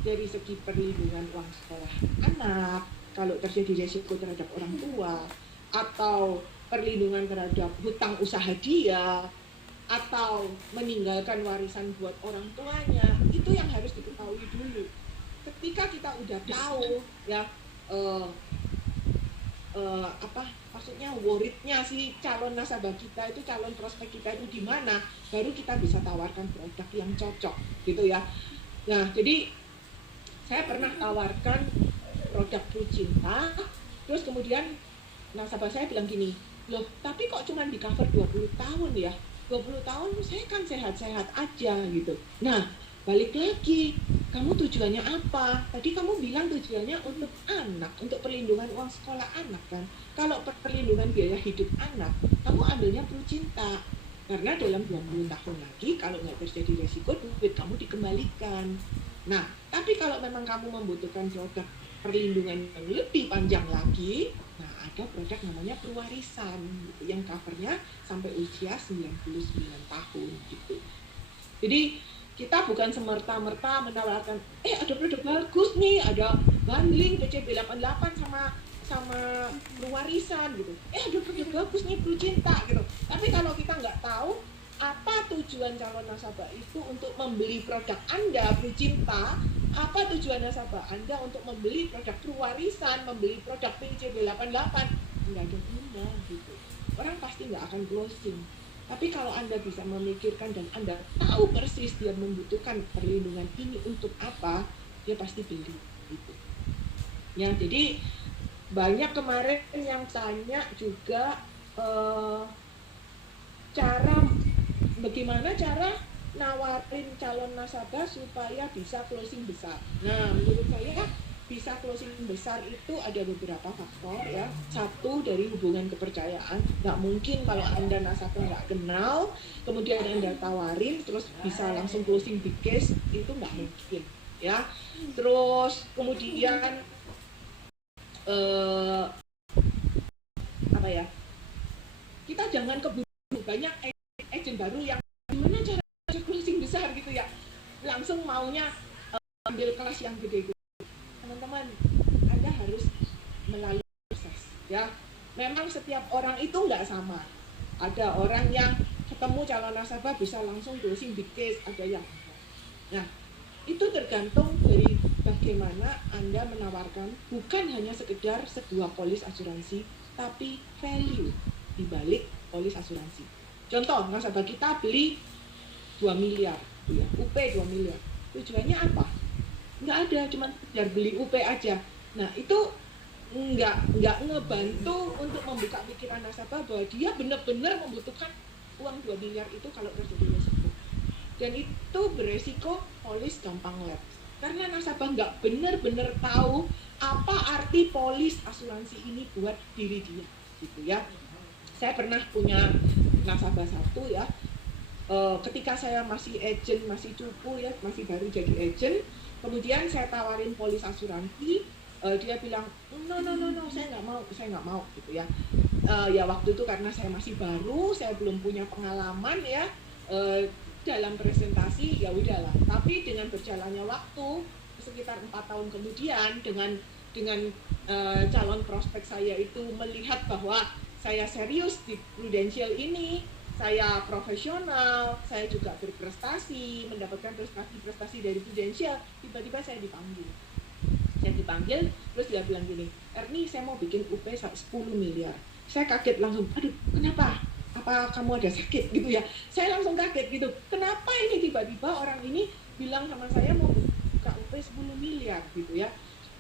Dari segi perlindungan uang sekolah anak, kalau terjadi resiko terhadap orang tua, atau perlindungan terhadap hutang usaha dia, atau meninggalkan warisan buat orang tuanya. Itu yang harus diketahui dulu. Ketika kita udah tahu ya apa maksudnya worriednya si calon nasabah kita itu, calon prospek kita itu di mana, baru kita bisa tawarkan produk yang cocok gitu ya. Nah jadi saya pernah tawarkan produk Cinta, terus kemudian nasabah saya bilang gini, loh tapi kok cuma di cover 20 tahun ya, 20 tahun saya kan sehat-sehat aja gitu. Nah balik lagi, kamu tujuannya apa? Tadi kamu bilang tujuannya untuk anak, untuk perlindungan uang sekolah anak kan. Kalau perlindungan biaya hidup anak, kamu ambilnya Prucinta. Karena dalam 20 tahun lagi, kalau nggak terjadi resiko, duit kamu dikembalikan. Nah, tapi kalau memang kamu membutuhkan produk perlindungan yang lebih panjang lagi, nah ada produk namanya Pruwarisan, gitu, yang covernya sampai usia 99 tahun gitu. Jadi kita bukan semerta-merta menawarkan ada produk bagus nih, ada bundling PCB 88 sama sama Pruwarisan gitu. Ada produk bagus nih Prucinta gitu. Tapi kalau kita nggak tahu apa tujuan calon nasabah itu untuk membeli produk Anda Prucinta, apa tujuan nasabah Anda untuk membeli produk Pruwarisan, membeli produk PCB 88, nggak ada guna gitu. Orang pasti nggak akan closing. Tapi kalau Anda bisa memikirkan dan Anda tahu persis dia membutuhkan perlindungan ini untuk apa, dia pasti beli gitu. Ya, jadi banyak kemarin yang tanya juga bagaimana cara nawarin calon nasabah supaya bisa closing besar. Nah, menurut saya bisa closing besar itu ada beberapa faktor ya. Satu dari hubungan kepercayaan. Nggak mungkin kalau Anda nasabah nggak kenal, kemudian Anda tawarin terus bisa langsung closing big case, itu nggak mungkin ya. Terus kemudian apa ya? Kita jangan keburu banyak agent baru yang gimana cara closing besar gitu ya. Langsung maunya ambil kelas yang gede. Teman-teman, Anda harus melalui proses ya. Memang setiap orang itu nggak sama. Ada orang yang ketemu calon nasabah bisa langsung closing big case, ada yang enggak. Nah, itu tergantung dari bagaimana Anda menawarkan bukan hanya sekedar sebuah polis asuransi, tapi value di balik polis asuransi. Contoh, nasabah kita beli 2 miliar, ya, UP 2 miliar. Tujuannya apa? Nggak ada, cuma sekedar beli UP aja. Nah itu nggak ngebantu untuk membuka pikiran nasabah bahwa dia benar-benar membutuhkan uang 2 miliar itu kalau terjadi resiko. Dan itu beresiko polis gampang lapse. Karena nasabah nggak benar-benar tahu apa arti polis asuransi ini buat diri dia, gitu ya. Saya pernah punya nasabah satu ya. Ketika saya masih agent, masih cupu ya, masih baru jadi agent. Kemudian saya tawarin polis asuransi, dia bilang no, saya nggak mau gitu ya. Ya waktu itu karena saya masih baru, saya belum punya pengalaman ya dalam presentasi, ya udahlah. Tapi dengan berjalannya waktu sekitar 4 tahun kemudian dengan calon prospek saya itu melihat bahwa saya serius di Prudential ini, saya profesional, saya juga berprestasi, mendapatkan prestasi dari Prudential, tiba-tiba saya dipanggil. Terus dia bilang gini, Erni saya mau bikin UP 10 miliar. Saya kaget langsung, aduh kenapa? Apa kamu ada sakit gitu ya? Saya langsung kaget gitu, kenapa ini tiba-tiba orang ini bilang sama saya mau buka UP 10 miliar gitu ya.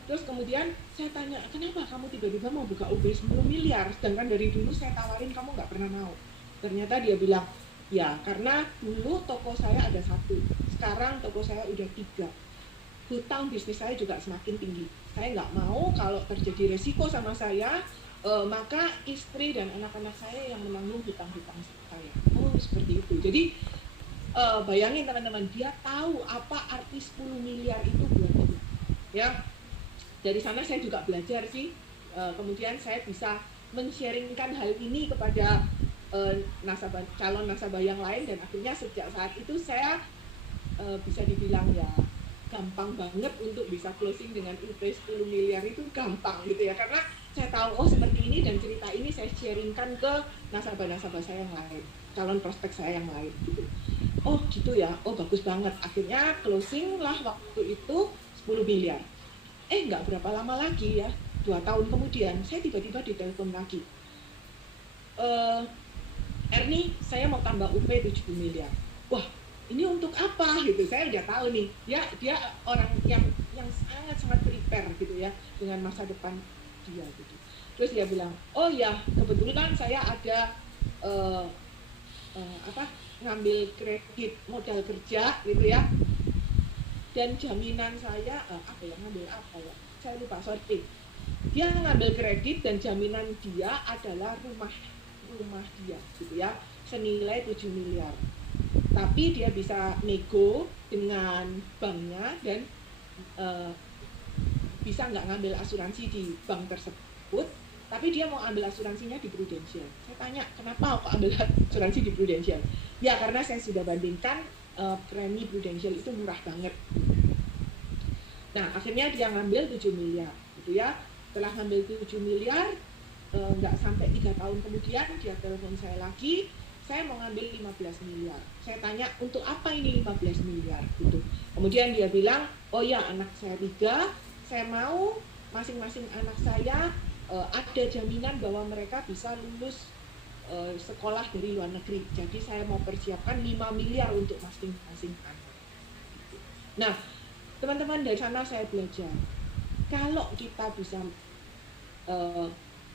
Terus kemudian saya tanya, kenapa kamu tiba-tiba mau buka UP 10 miliar? Sedangkan dari dulu saya tawarin kamu nggak pernah mau. Ternyata dia bilang, ya karena dulu toko saya ada 1, sekarang toko saya udah 3. Hutang bisnis saya juga semakin tinggi. Saya nggak mau kalau terjadi resiko sama saya, maka istri dan anak-anak saya yang menanggung hutang-hutang saya. Seperti itu. Jadi bayangin teman-teman, dia tahu apa arti 10 miliar itu buat dia. Ya, dari sana saya juga belajar sih. Kemudian saya bisa men-sharingkan hal ini kepada calon nasabah yang lain, dan akhirnya sejak saat itu saya bisa dibilang ya gampang banget untuk bisa closing dengan UP 10 miliar itu gampang gitu ya, karena saya tahu seperti ini dan cerita ini saya sharingkan ke nasabah-nasabah saya yang lain, calon prospek saya yang lain gitu. Gitu ya, bagus banget. Akhirnya closing lah waktu itu 10 miliar. Nggak berapa lama lagi ya, 2 tahun kemudian saya tiba-tiba ditelepon lagi, Erni saya mau tambah UP 7 miliar. Wah ini untuk apa gitu, saya udah tahu nih dia orang yang sangat prepare gitu ya dengan masa depan dia gitu. Terus dia bilang, oh ya kebetulan saya ada ngambil kredit modal kerja gitu ya, dan jaminan saya ngambil apa ya, saya lupa, sorry. Dia ngambil kredit dan jaminan dia adalah rumah dia gitu ya, senilai 7 miliar. Tapi dia bisa nego dengan banknya dan bisa nggak ngambil asuransi di bank tersebut, tapi dia mau ambil asuransinya di Prudential. Saya tanya, kenapa kok ambil asuransi di Prudential? Ya karena saya sudah bandingkan, premi Prudential itu murah banget. Nah akhirnya dia ngambil 7 miliar gitu ya. Setelah ngambil 7 miliar, nggak sampai 3 tahun kemudian dia telepon saya lagi, saya mau ngambil 15 miliar. Saya tanya, untuk apa ini 15 miliar gitu. Kemudian dia bilang, oh ya anak saya 3, saya mau masing-masing anak saya ada jaminan bahwa mereka bisa lulus sekolah dari luar negeri. Jadi saya mau persiapkan 5 miliar untuk masing-masing anak. Nah, teman-teman, dari sana saya belajar, kalau kita bisa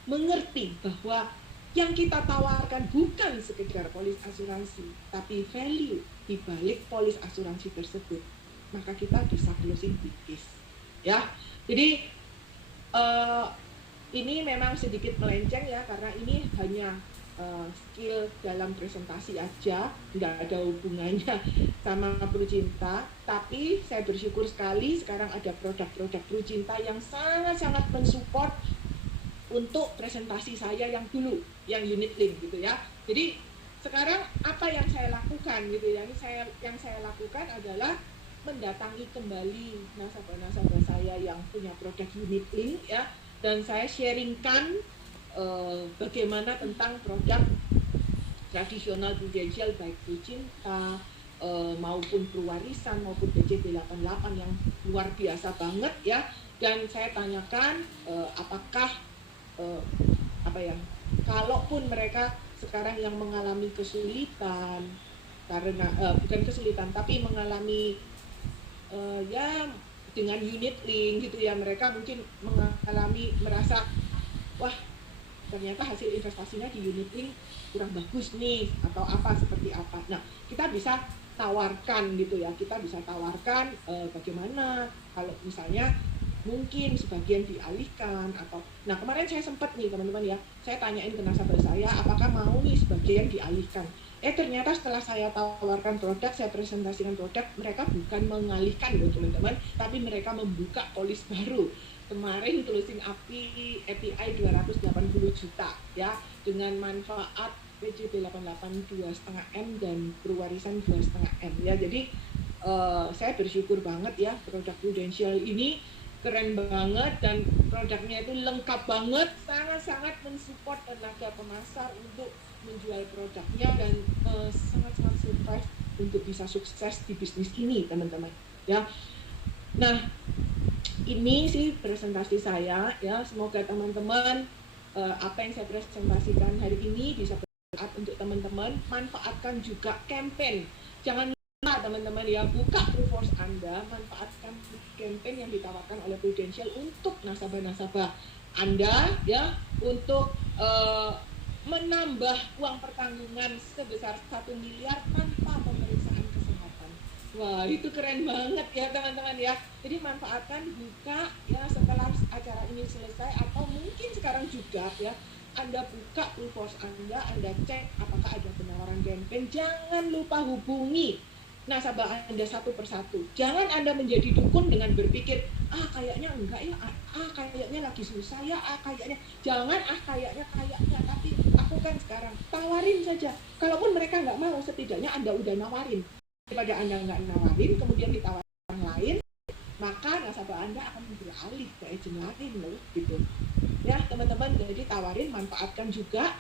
mengerti bahwa yang kita tawarkan bukan sekedar polis asuransi, tapi value di balik polis asuransi tersebut, maka kita bisa closing bisnis. Ya, jadi ini memang sedikit melenceng ya, karena ini hanya skill dalam presentasi aja, nggak ada hubungannya sama Prucinta. Tapi saya bersyukur sekali sekarang ada produk-produk Prucinta yang sangat-sangat mensupport untuk presentasi saya yang dulu, yang unit link gitu ya. Jadi sekarang apa yang saya lakukan gitu ya, yang saya lakukan adalah mendatangi kembali nasabah-nasabah saya yang punya produk unit link ya, dan saya sharingkan bagaimana tentang produk tradisional Prudential, baik Prucinta maupun Pruwarisan maupun PJB 88 yang luar biasa banget ya. Dan saya tanyakan apakah kalaupun mereka sekarang yang mengalami kesulitan, karena bukan kesulitan tapi mengalami ya dengan unit link gitu ya, mereka mungkin merasa wah ternyata hasil investasinya di unit link kurang bagus nih, atau apa seperti apa. Nah kita bisa tawarkan gitu ya, kita bisa tawarkan bagaimana kalau misalnya mungkin sebagian dialihkan atau, nah kemarin saya sempat nih teman-teman ya, saya tanyain ke nasabah saya apakah mau nih sebagian dialihkan. Ternyata setelah saya tawarkan produk, saya presentasikan produk, mereka bukan mengalihkan loh teman-teman, tapi mereka membuka polis baru. Kemarin closing API 280 juta ya, dengan manfaat PJB 88 2,5 M dan Pruwarisan 2,5 M ya. Jadi saya bersyukur banget ya, produk Prudential ini keren banget dan produknya itu lengkap banget, sangat-sangat mensupport tenaga pemasar untuk menjual produknya, dan sangat-sangat survive untuk bisa sukses di bisnis ini teman-teman ya. Nah ini sih presentasi saya ya, semoga teman-teman apa yang saya presentasikan hari ini bisa bermanfaat untuk teman-teman. Manfaatkan juga campaign, jangan lupa teman-teman ya, buka Trueforce Anda, manfaatkan campaign yang ditawarkan oleh Prudential untuk nasabah-nasabah Anda ya, untuk menambah uang pertanggungan sebesar 1 miliar tanpa pemeriksaan kesehatan. Wah itu keren banget ya teman-teman ya. Jadi manfaatkan, buka ya setelah acara ini selesai, atau mungkin sekarang juga ya, Anda buka Trueforce Anda cek apakah ada penawaran campaign. Jangan lupa hubungi nasabah Anda satu persatu. Jangan Anda menjadi dukun dengan berpikir, kayaknya enggak ya, kayaknya lagi susah ya, kayaknya jangan, kayaknya, tapi aku kan sekarang. Tawarin saja. Kalaupun mereka nggak mau, setidaknya Anda udah nawarin. Daripada Anda nggak nawarin, kemudian ditawarin orang lain, maka nasabah Anda akan beralih ke agent lain loh, gitu. Ya teman-teman, jadi tawarin, manfaatkan juga.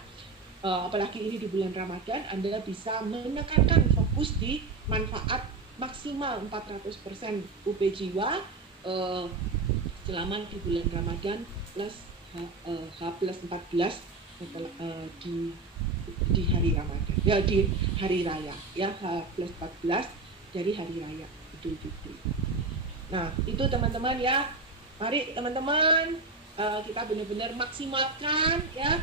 Apalagi ini di bulan Ramadan, Anda bisa menekankan fokus di manfaat maksimal 400% UP jiwa selama di bulan Ramadan plus H plus 14 di hari Ramadan ya, di hari raya ya, H plus 14 dari hari raya Idul Fitri. Nah itu teman-teman ya, mari teman-teman kita benar-benar maksimalkan ya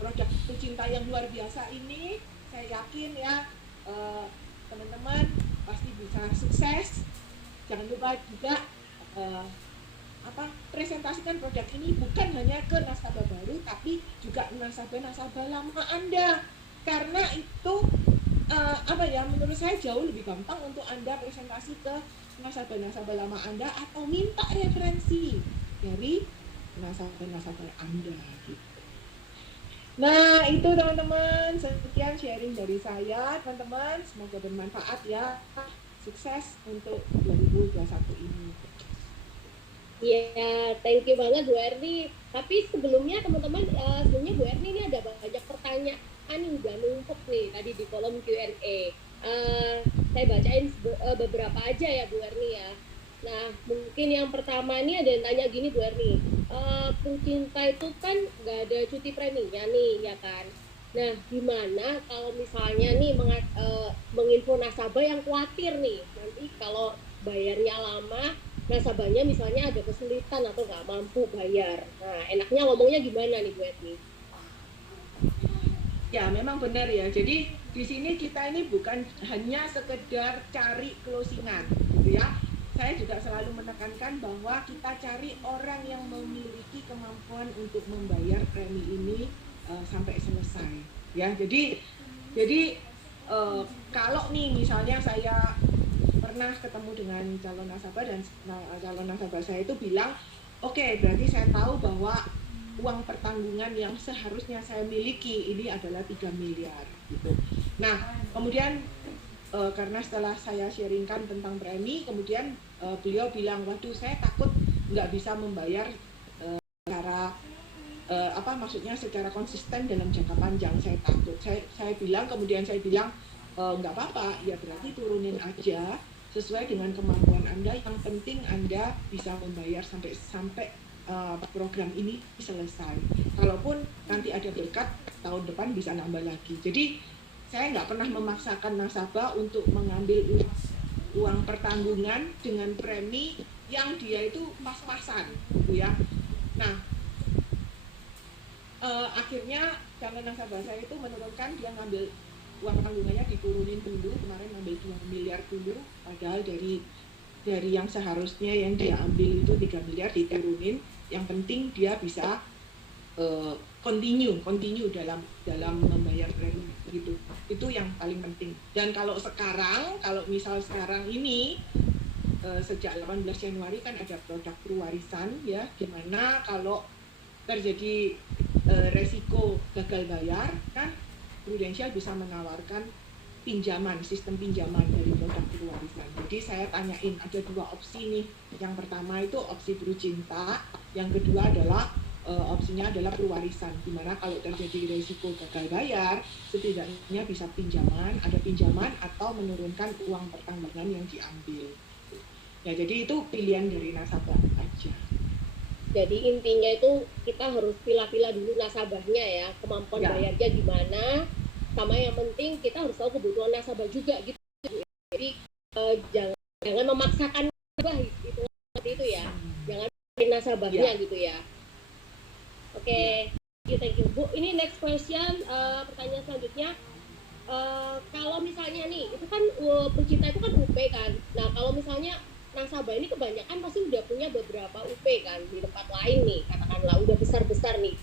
produk cinta yang luar biasa ini. Saya yakin ya teman-teman pasti bisa sukses. Jangan lupa juga presentasikan produk ini bukan hanya ke nasabah baru, tapi juga nasabah-nasabah lama Anda. Karena itu menurut saya jauh lebih gampang untuk Anda presentasi ke nasabah-nasabah lama Anda atau minta referensi dari nasabah-nasabah Anda gitu. Nah, itu teman-teman, sekian sharing dari saya, teman-teman. Semoga bermanfaat ya. Sukses untuk 2021 ini. Iya, thank you banget Bu Erni. Tapi sebelumnya teman-teman, sebelumnya Bu Erni ini ada banyak pertanyaan yang udah numpuk nih tadi di kolom Q&A. Saya bacain beberapa aja ya Bu Erni ya. Nah, mungkin yang pertama nih ada yang tanya gini Bu Erni. Pencinta itu kan nggak ada cuti preminya nih, ya kan? Nah, gimana kalau misalnya nih menginfo nasabah yang khawatir nih, nanti kalau bayarnya lama, nasabahnya misalnya ada kesulitan atau nggak mampu bayar. Nah, enaknya ngomongnya gimana nih Bu Etni? Ya, memang benar ya. Jadi di sini kita ini bukan hanya sekedar cari closingan, gitu ya. Saya juga selalu menekankan bahwa kita cari orang yang memiliki kemampuan untuk membayar premi ini sampai selesai. Ya, jadi kalau nih misalnya saya pernah ketemu dengan calon nasabah dan calon nasabah saya itu bilang, oke, berarti saya tahu bahwa uang pertanggungan yang seharusnya saya miliki ini adalah 3 miliar gitu. Nah, kemudian karena setelah saya sharingkan tentang premi, kemudian beliau bilang, waduh saya takut nggak bisa membayar secara maksudnya secara konsisten dalam jangka panjang. Saya takut. Saya bilang nggak apa-apa, ya berarti turunin aja sesuai dengan kemampuan Anda. Yang penting Anda bisa membayar sampai program ini selesai. Kalaupun nanti ada berkat, tahun depan bisa nambah lagi. Jadi saya nggak pernah memaksakan nasabah untuk mengambil uang pertanggungan dengan premi yang dia itu pas-pasan, gitu ya. Nah, akhirnya calon nasabah saya itu menurunkan, dia ngambil uang pertanggungannya diturunin dulu, kemarin ngambil 2 miliar dulu, padahal dari yang seharusnya yang dia ambil itu 3 miliar diturunin. Yang penting dia bisa continue dalam membayar premi gitu. Itu yang paling penting. Dan kalau misal sekarang ini sejak 18 Januari kan ada produk perwarisan ya, dimana kalau terjadi resiko gagal bayar kan Prudential bisa menawarkan sistem pinjaman dari produk perwarisan. Jadi saya tanyain ada 2 opsi nih. Yang pertama itu opsi Prudcinta, yang kedua adalah opsinya adalah perwarisan, dimana kalau terjadi resiko gagal bayar setidaknya bisa ada pinjaman atau menurunkan uang pertanggungan yang diambil. Ya, jadi itu pilihan dari nasabah aja. Jadi intinya itu kita harus pilih-pilih dulu nasabahnya ya, kemampuan bayarnya gimana, sama yang penting kita harus tahu kebutuhan nasabah juga gitu. Jadi jangan memaksakan nasabah itu seperti itu ya, jangan nasabahnya gitu ya. Oke. Thank you Bu. Ini next question, pertanyaan selanjutnya. Kalau misalnya nih, itu kan pencinta itu kan UP kan. Nah, kalau misalnya nasabah ini kebanyakan pasti udah punya beberapa UP kan di tempat lain nih, katakanlah udah besar-besar nih.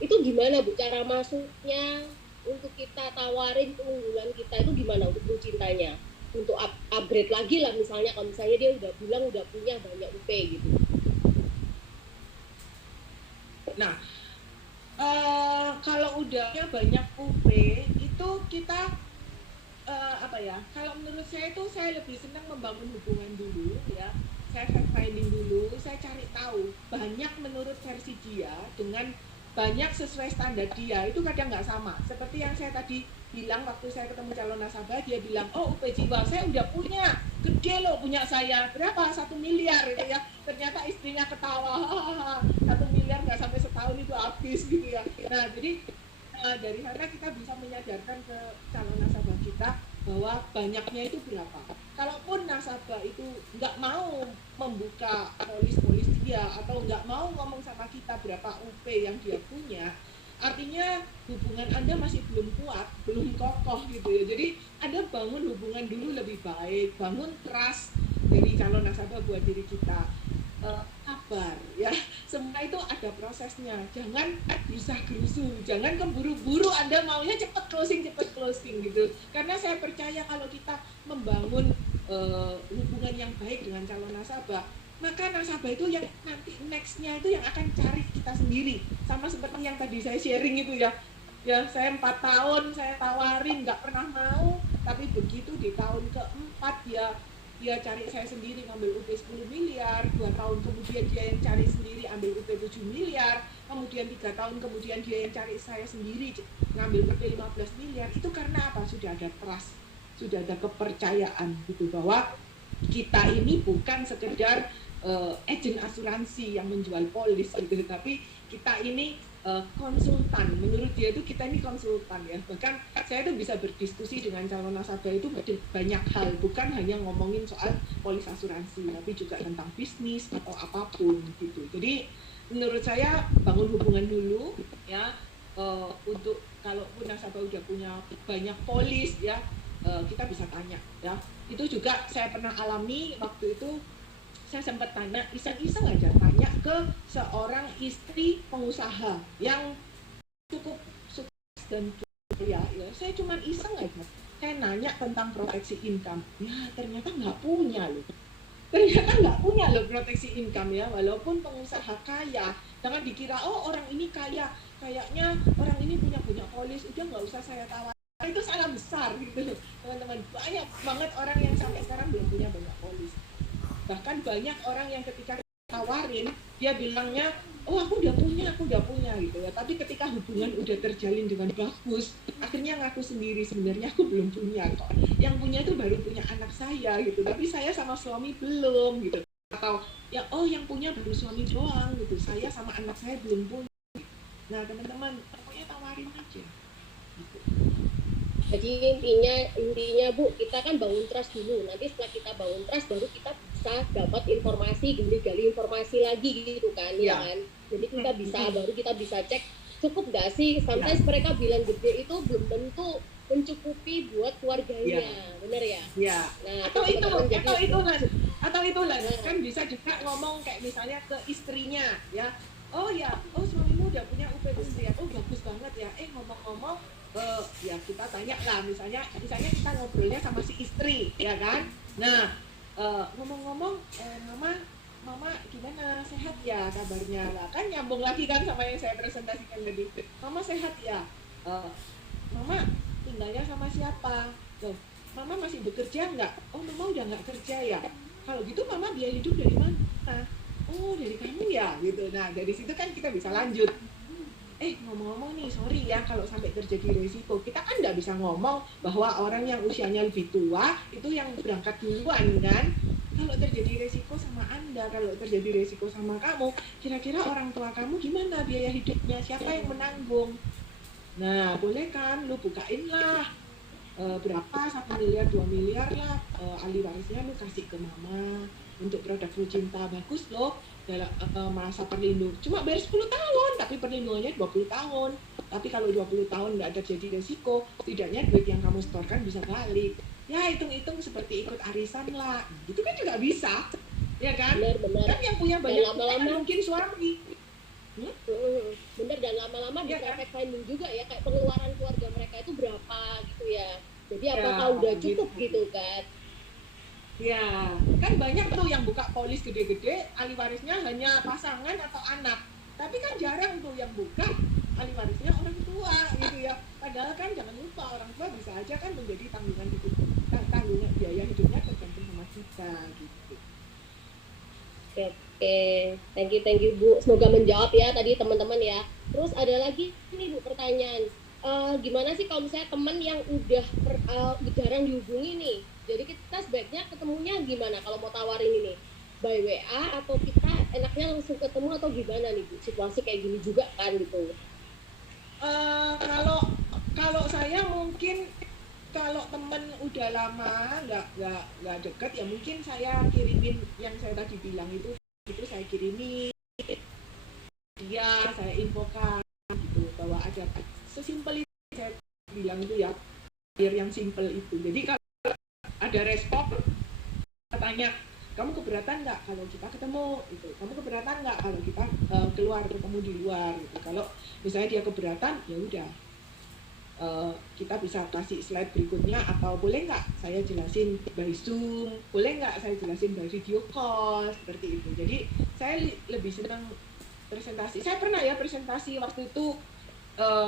Itu gimana Bu cara masuknya untuk kita tawarin keunggulan kita itu gimana untuk pencintanya? Untuk upgrade lagi lah misalnya, kalau misalnya dia udah bilang udah punya banyak UP gitu. Nah, kalau udahnya banyak UP itu kita kalau menurut saya itu saya lebih senang membangun hubungan dulu ya. Saya fact-finding dulu, saya cari tahu banyak menurut versi dia dengan banyak sesuai standar dia, itu kadang nggak sama. Seperti yang saya tadi bilang waktu saya ketemu calon nasabah, dia bilang, oh UP Jiwa saya udah punya, gede loh punya saya, berapa? 1 miliar itu ya. Ternyata istrinya ketawa, 1 miliar nggak sampai setahun itu habis gitu ya. Nah, jadi dari sana kita bisa menyadarkan ke calon nasabah kita bahwa banyaknya itu berapa. Kalaupun nasabah itu nggak mau membuka polis dia atau nggak mau ngomong sama kita berapa UP yang dia punya, artinya hubungan Anda masih belum kuat, belum kokoh gitu ya. Jadi Anda bangun hubungan dulu lebih baik, bangun trust dari calon nasabah buat diri kita. Kabar ya, semua itu ada prosesnya, jangan gerusa gerusu, jangan keburu-buru Anda maunya cepat closing gitu, karena saya percaya kalau kita membangun hubungan yang baik dengan calon nasabah, maka nasabah itu yang nanti nextnya itu yang akan cari kita sendiri, sama seperti yang tadi saya sharing itu ya. Saya 4 tahun saya tawarin nggak pernah mau, tapi begitu di tahun keempat dia cari saya sendiri ngambil UP 10 miliar, 2 tahun kemudian dia yang cari sendiri ambil UP 7 miliar, kemudian 3 tahun kemudian dia yang cari saya sendiri ngambil UP 15 miliar. Itu karena apa? Sudah ada trust, sudah ada kepercayaan gitu, bahwa kita ini bukan sekedar agen asuransi yang menjual polis gitu, tapi kita ini konsultan. Menurut dia itu kita ini konsultan ya. Bahkan saya tuh bisa berdiskusi dengan calon nasabah itu banyak hal, bukan hanya ngomongin soal polis asuransi, tapi juga tentang bisnis atau apapun gitu. Jadi menurut saya bangun hubungan dulu ya, untuk kalaupun nasabah udah punya banyak polis ya, kita bisa tanya ya. Itu juga saya pernah alami waktu itu. Saya sempat tanya, iseng-iseng aja tanya ke seorang istri pengusaha yang cukup sukses dan kaya ya. Saya cuma iseng aja, saya nanya tentang proteksi income, ya ternyata nggak punya loh. Proteksi income ya, walaupun pengusaha kaya. Jangan dikira oh orang ini kaya, kayaknya orang ini punya banyak polis, udah nggak usah saya tawar. Itu salah besar gitu teman-teman. Banyak banget orang yang sampai sekarang belum punya banyak polis. Bahkan banyak orang yang ketika tawarin dia bilangnya oh aku udah punya gitu ya, tapi ketika hubungan udah terjalin dengan bagus, akhirnya ngaku sendiri sebenarnya aku belum punya kok, yang punya itu baru punya anak saya gitu, tapi saya sama suami belum gitu, atau ya oh yang punya baru suami doang gitu, saya sama anak saya belum punya. Nah teman-teman pokoknya tawarin aja gitu. Jadi intinya Bu, kita kan bangun trust dulu. Nanti setelah kita bangun trust, baru kita bisa dapat informasi, gali informasi lagi gitu kan, ya kan. Jadi kita baru kita bisa cek cukup nggak sih. Sometimes mereka bilang gede itu belum tentu mencukupi buat keluarganya, benar ya? Ya. Nah, atau itu lah, kan bisa juga ngomong kayak misalnya ke istrinya ya. Oh ya, oh suamimu udah punya UP ya, oh bagus banget ya. Ngomong-ngomong, ya kita tanya lah, misalnya kita ngobrolnya sama si istri ya kan. Nah ngomong-ngomong, mama gimana, sehat ya kabarnya lah, kan nyambung lagi kan sama yang saya presentasikan tadi. Mama sehat ya, mama tinggalnya sama siapa, loh mama masih bekerja nggak, oh mama udah nggak kerja ya, kalau gitu mama biaya hidup dari mana, oh dari kamu ya gitu. Nah dari situ kan kita bisa lanjut. Ngomong-ngomong nih, sorry ya kalau sampai terjadi resiko. Kita kan nggak bisa ngomong bahwa orang yang usianya lebih tua itu yang berangkat duluan kan. Kalau terjadi resiko sama Anda, kalau terjadi resiko sama kamu, kira-kira orang tua kamu gimana biaya hidupnya? Siapa yang menanggung? Nah, boleh kan lu bukain lah berapa, 1 miliar, 2 miliar lah, ahli warisnya lu kasih ke mama untuk produk Flu Cinta, bagus loh dalam masa perlindungan, cuma bayar 10 tahun tapi perlindungannya 20 tahun. Tapi kalau 20 tahun nggak terjadi resiko, setidaknya duit yang kamu setorkan bisa balik. Ya hitung-hitung seperti ikut arisan lah, itu kan juga bisa ya kan. Benar. Kan yang punya banyak lama-lama mungkin suami. Bener, dan lama-lama ya, bisa efek finding juga ya, kayak pengeluaran keluarga mereka itu berapa gitu ya. Jadi apakah udah cukup gitu kan. Ya, kan banyak tuh yang buka polis gede-gede, ahli warisnya hanya pasangan atau anak. Tapi kan jarang tuh yang buka ahli warisnya orang tua gitu ya. Padahal kan jangan lupa orang tua bisa aja kan menjadi tanggungan hidup, tanggungan biaya hidupnya tergantung sama kita gitu. Oke, thank you Bu. Semoga menjawab ya tadi teman-teman ya. Terus ada lagi nih Bu pertanyaan. Gimana sih kalau misalnya teman yang udah jarang dihubungi nih? Jadi kita sebaiknya ketemunya gimana kalau mau tawarin ini? By WA atau kita enaknya langsung ketemu atau gimana nih Bu? Situasi kayak gini juga kan gitu. Kalau saya mungkin Kalau temen udah lama nggak deket ya mungkin saya kirimin yang saya tadi bilang itu saya kirimi dia, saya infokan gitu bahwa ada sesimpel itu saya bilang itu ya, biar yang simple itu. Jadi kalau ada respon tanya kamu keberatan nggak kalau kita ketemu gitu, kamu keberatan nggak kalau kita keluar ketemu di luar gitu. Kalau misalnya dia keberatan ya udah, kita bisa kasih slide berikutnya, atau boleh nggak saya jelasin by Zoom, boleh nggak saya jelasin by video call, seperti itu. Jadi saya lebih senang presentasi. Saya pernah ya presentasi waktu itu,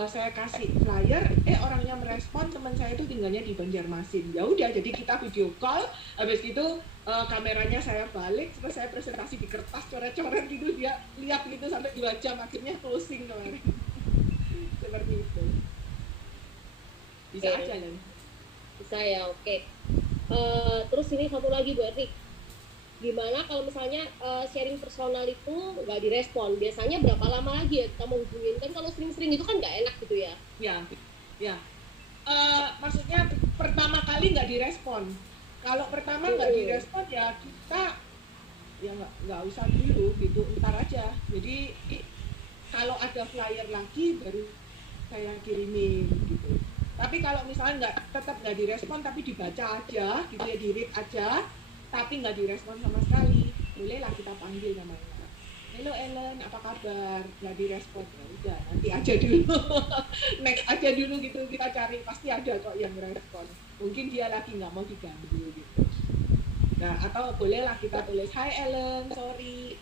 saya kasih flyer, orangnya merespon, teman saya itu tinggalnya di Banjarmasin. Ya udah, jadi kita video call, habis itu kameranya saya balik, terus saya presentasi di kertas coret-coret gitu, dia lihat gitu sampai 2 jam, akhirnya closing kemarin. Seperti itu. Bisa aja Len. Bisa ya, oke. Terus ini satu lagi Bu Erni, gimana kalau misalnya sharing personal itu nggak direspon, biasanya berapa lama lagi ya kita mau hubungin? Kan kalau sering-sering itu kan nggak enak gitu ya. Ya. Maksudnya pertama kali nggak direspon. Kalau pertama nggak direspon ya kita ya nggak usah dulu gitu, ntar aja. Jadi kalau ada flyer lagi baru saya kirimin gitu. Tapi kalau misalnya tetap nggak direspon tapi dibaca aja gitu ya, di-read aja, tapi nggak direspon sama sekali, bolehlah kita panggil namanya. Halo Ellen, apa kabar? Nggak direspon, ya udah nanti aja dulu, next aja dulu gitu, kita cari, pasti ada kok yang respon. Mungkin dia lagi nggak mau diganggu gitu. Nah, atau bolehlah kita tulis, Hai Ellen, sorry,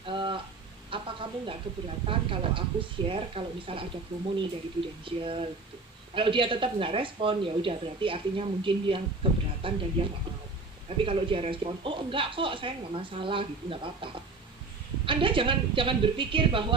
apa kamu nggak keberatan kalau aku share kalau misalnya ada promo nih dari Prudential gitu. Kalau dia tetap nggak respon, ya udah berarti artinya mungkin dia keberatan dan dia nggak mau. Tapi kalau dia respon, oh enggak kok, saya nggak masalah gitu, nggak apa-apa. Anda jangan berpikir bahwa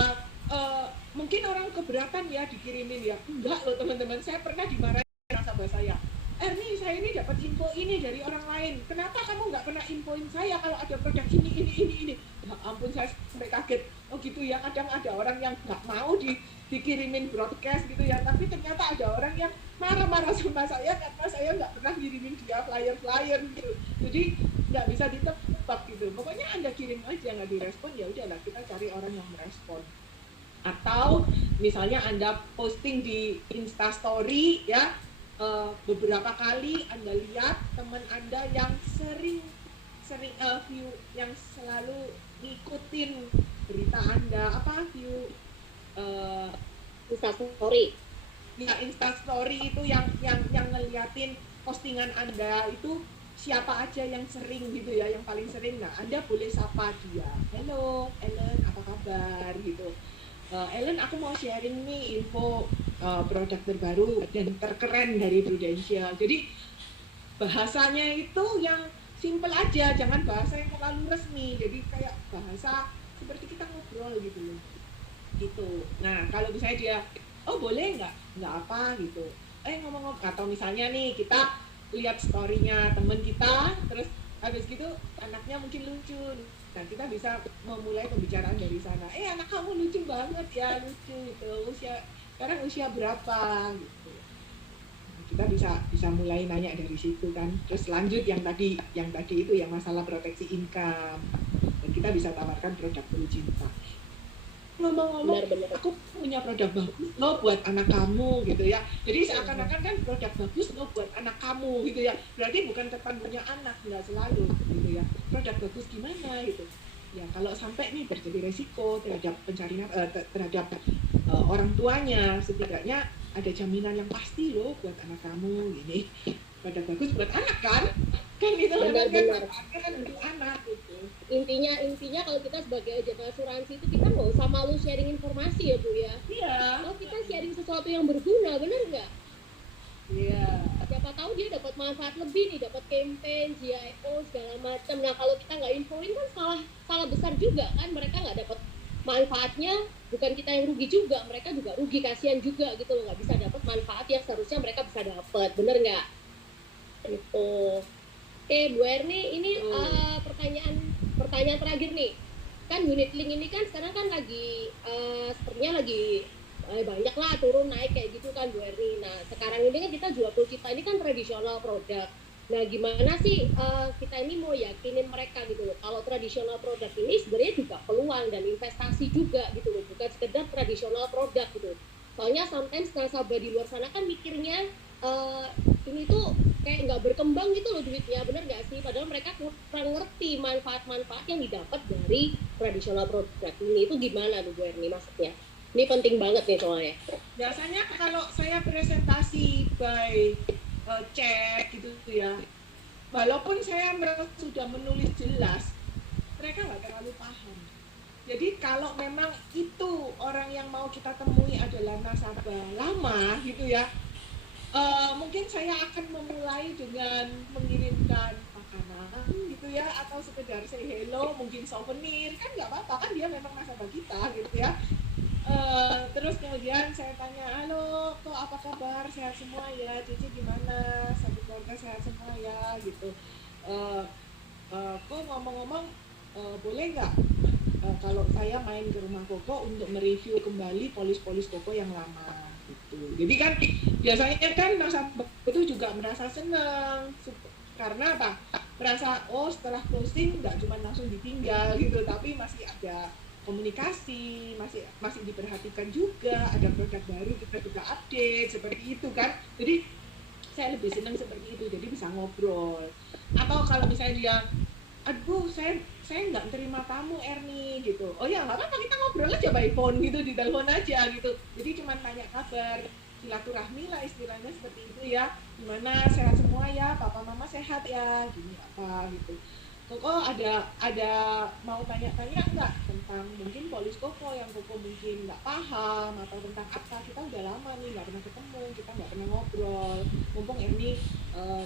mungkin orang keberatan ya dikirimin ya. Enggak loh teman-teman, saya pernah dimarahin nasabah saya. Erni, saya ini dapat info ini dari orang lain. Kenapa kamu nggak pernah infoin saya kalau ada produk ini? Ya ampun, saya sampai kaget. Oh gitu ya, kadang ada orang yang nggak mau dikirimin broadcast gitu ya, tapi ternyata ada orang yang marah-marah sama saya karena saya nggak pernah ngirimin dia flyer gitu. Jadi nggak bisa ditebak gitu. Pokoknya Anda kirim aja, nggak direspon ya udahlah, kita cari orang yang merespon. Atau misalnya Anda posting di Instastory ya, beberapa kali Anda lihat teman Anda yang sering view, yang selalu ngikutin berita Anda, view Instastory. Ya, Instastory itu yang ngeliatin postingan Anda itu siapa aja yang sering gitu ya, yang paling sering. Nah, Anda boleh sapa dia. Halo, Ellen, apa kabar gitu. Ellen, aku mau sharing nih info produk terbaru dan terkeren dari Prudential. Jadi bahasanya itu yang simple aja, jangan bahasa yang terlalu resmi. Jadi kayak bahasa seperti kita ngobrol gitu loh. Gitu. Nah, kalau misalnya dia, oh boleh nggak apa gitu. Ngomong-ngomong, atau misalnya nih kita lihat story-nya temen kita, terus habis gitu anaknya mungkin lucu. Nah, kita bisa memulai pembicaraan dari sana. Anak kamu lucu banget ya, lucu gitu. Sekarang usia berapa gitu. Kita bisa mulai nanya dari situ kan. Terus lanjut yang tadi itu yang masalah proteksi income. Dan kita bisa tawarkan produk penuh cinta. Ngomong-ngomong, aku punya produk bagus loh buat anak kamu gitu ya. Jadi seakan-akan kan produk bagus loh buat anak kamu gitu ya. Berarti bukan depan punya anak, nggak selalu gitu ya. Produk bagus gimana gitu. Ya kalau sampai nih terjadi resiko terhadap terhadap orang tuanya, setidaknya ada jaminan yang pasti loh buat anak kamu gini. Produk bagus buat anak kan itu benar. kan untuk anak gitu. Intinya kalau kita sebagai agen asuransi itu kita nggak usah malu sharing informasi ya Bu ya. Iya. Kalau kita sharing sesuatu yang berguna, benar nggak? Iya. Siapa tahu dia dapat manfaat lebih nih, dapat campaign, GIO segala macam. Nah kalau kita nggak infoin kan salah besar juga kan, mereka nggak dapat manfaatnya, bukan kita yang rugi juga, mereka juga rugi, kasihan juga gitu loh, nggak bisa dapat manfaat yang seharusnya mereka bisa dapat, bener nggak? Itu. Oke Bu Erni, ini pertanyaan terakhir nih. Kan unit link ini kan sekarang kan lagi sepertinya lagi banyak lah turun naik kayak gitu kan Bu Erni. Nah sekarang ini kan kita jual kita ini kan tradisional produk. Nah gimana sih kita ini mau yakinin mereka gitu loh, kalau tradisional produk ini sebenarnya juga peluang dan investasi juga gitu loh, bukan sekedar tradisional produk gitu. Soalnya sometimes nasabah di luar sana kan mikirnya uh, ini tuh kayak nggak berkembang gitu loh duitnya, bener nggak sih? Padahal mereka kurang ngerti manfaat-manfaat yang didapat dari tradisional produk ini. Itu gimana tuh Bu Erni maksudnya? Ini penting banget nih soalnya. Biasanya kalau saya presentasi by chat gitu ya, walaupun saya sudah menulis jelas, mereka nggak terlalu paham. Jadi kalau memang itu orang yang mau kita temui adalah nasabah lama gitu ya, mungkin saya akan memulai dengan mengirimkan makanan gitu ya, atau sekedar say hello, mungkin souvenir, kan nggak apa-apa kan, dia memang nasabah kita gitu ya. Terus kemudian saya tanya, halo kok apa kabar, sehat semua ya, Cici gimana, satu keluarga sehat semua ya gitu. Kok ngomong-ngomong, boleh nggak kalau saya main ke rumah Koko untuk mereview kembali polis-polis Koko yang lama gitu. Jadi kan biasanya kan nasabah itu juga merasa senang karena apa? Merasa oh setelah closing nggak cuma langsung ditinggal gitu, tapi masih ada komunikasi, masih diperhatikan juga, ada produk baru kita juga update seperti itu kan. Jadi saya lebih senang seperti itu, jadi bisa ngobrol. Atau kalau misalnya dia, aduh saya nggak terima tamu Erni gitu, oh ya nggak apa-apa, kita ngobrol aja by phone gitu, di telepon aja gitu, jadi cuma tanya kabar, silaturahmi lah istilahnya seperti itu ya, gimana sehat semua ya, papa mama sehat ya, gini apa gitu. Koko ada mau tanya-tanya nggak tentang mungkin polis Koko yang Koko mungkin nggak paham, atau tentang apa, kita udah lama nih nggak pernah ketemu, kita nggak pernah ngobrol, mumpung ini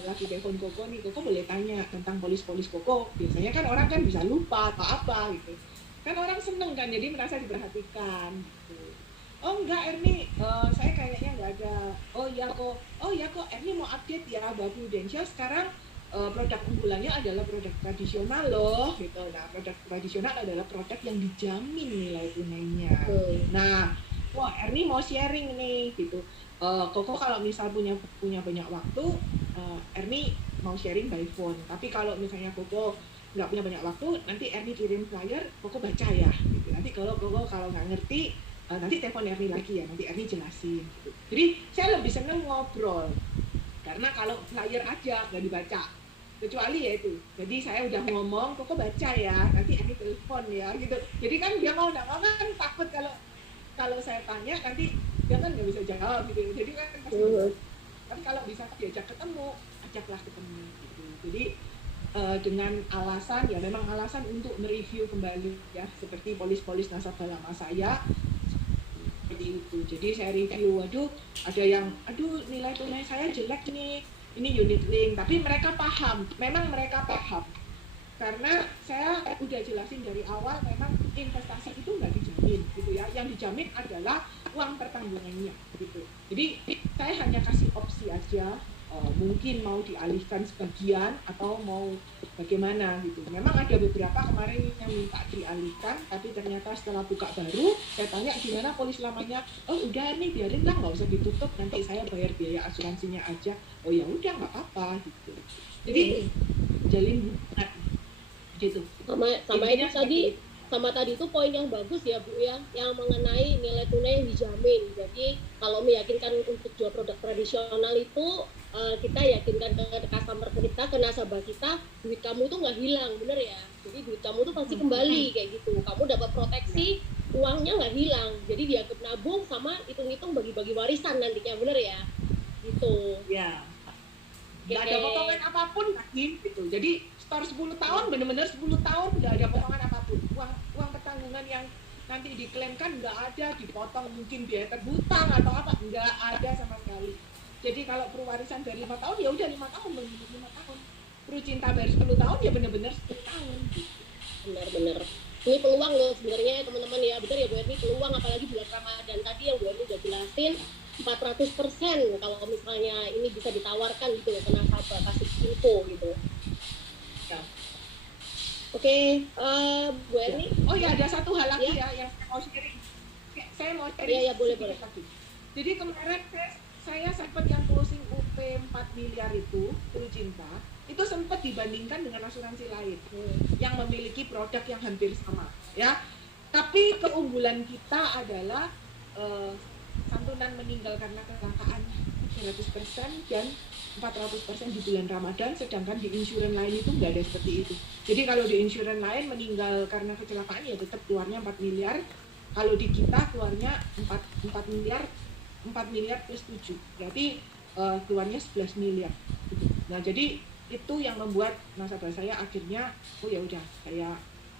lagi telepon Koko nih, Koko boleh tanya tentang polis-polis Koko. Biasanya kan orang kan bisa lupa atau apa gitu, kan orang seneng kan, jadi merasa diperhatikan gitu. Oh enggak Erni, saya kayaknya nggak ada. Oh ya kok Erni mau update ya, Bapak Prudential sekarang produk unggulannya adalah produk tradisional loh gitu. Nah produk tradisional adalah produk yang dijamin nilai tunainya. Nah wah Erni mau sharing nih gitu. Koko kalau misal punya banyak waktu, Erni mau sharing by phone. Tapi kalau misalnya Koko nggak punya banyak waktu, nanti Erni kirim flyer, Koko baca ya gitu. Nanti Koko kalau nggak ngerti, nanti telepon Erni lagi ya, nanti Erni jelasin gitu. Jadi saya lebih seneng ngobrol, karena kalau flyer aja nggak dibaca, kecuali ya itu, jadi saya udah ngomong Koko baca ya, nanti Erni telepon ya gitu. Jadi kan dia mau nggak mau kan takut kalau saya tanya nanti dia kan nggak bisa jawab gitu, jadi kan pasti tapi kalau bisa diajak ketemu, ajaklah ketemu gitu. Jadi dengan alasan ya, memang alasan untuk mereview kembali ya, seperti polis-polis nasabah lama saya seperti itu. Jadi saya review, aduh ada yang aduh nilai tunai saya jelek nih, ini unit link, tapi mereka paham, memang mereka paham, karena saya udah jelasin dari awal, memang investasi itu nggak dijamin gitu ya, yang dijamin adalah uang pertanggungannya gitu. Jadi saya hanya kasih opsi aja, mungkin mau dialihkan sebagian atau mau bagaimana gitu. Memang ada beberapa kemarin yang minta dialihkan, tapi ternyata setelah buka baru saya tanya gimana polis lamanya, oh udah nih biarin lah, nggak usah ditutup, nanti saya bayar biaya asuransinya aja. Oh ya udah nggak apa-apa gitu. Jadi jalin hubungan gitu. Sama ini tadi itu poin yang bagus ya Bu ya, yang mengenai nilai tunai yang dijamin. Jadi kalau meyakinkan untuk jual produk tradisional itu, kita yakinkan ke customer kita, ke nasabah kita, duit kamu tuh nggak hilang, bener ya. Jadi duit kamu tuh pasti kembali kayak gitu. Kamu dapat proteksi, uangnya nggak hilang. Jadi dianggap nabung sama hitung-hitung bagi-bagi warisan nantinya, bener ya. Gitu. Ya. Nggak ada potongan apapun lagi gitu. Jadi store 10 tahun, bener-bener 10 tahun nggak ada potongan apapun. Uang pertanggungan yang nanti diklaimkan nggak ada, dipotong mungkin biaya terbutang atau apa, nggak ada sama sekali. Jadi kalau perlu warisan dari 5 tahun, ya udah 5 tahun, bener-bener 5 tahun. Perlu cinta bayar 10 tahun, ya bener-bener 10 tahun gitu. Benar-benar. Ini peluang loh sebenarnya teman-teman ya, benar ya Bu Erni, peluang apalagi bulan Ramadan tadi yang Bu Erni udah jelasin 400% kalau misalnya ini bisa ditawarkan gitu loh ke nasabah, kasih info gitu. Ya. Oke, Bu Erni. Oh ya, ada satu hal lagi ya yang saya mau sharing. saya mau cari Iya, boleh. lagi. Jadi kemarin saya sempat yang closing UP 4 miliar itu cinta itu sempat dibandingkan dengan asuransi lain yang memiliki produk yang hampir sama ya. Tapi keunggulan kita adalah santunan meninggal karena kecelakaan 300% dan 400% di bulan Ramadan, sedangkan di insuran lain itu nggak ada seperti itu. Jadi kalau di insuran lain meninggal karena kecelakaan ya tetap keluarnya 4 miliar. Kalau di kita keluarnya 4 miliar, 4 miliar plus 7. Berarti keluarnya 11 miliar. Nah, jadi itu yang membuat nasabah saya akhirnya ya udah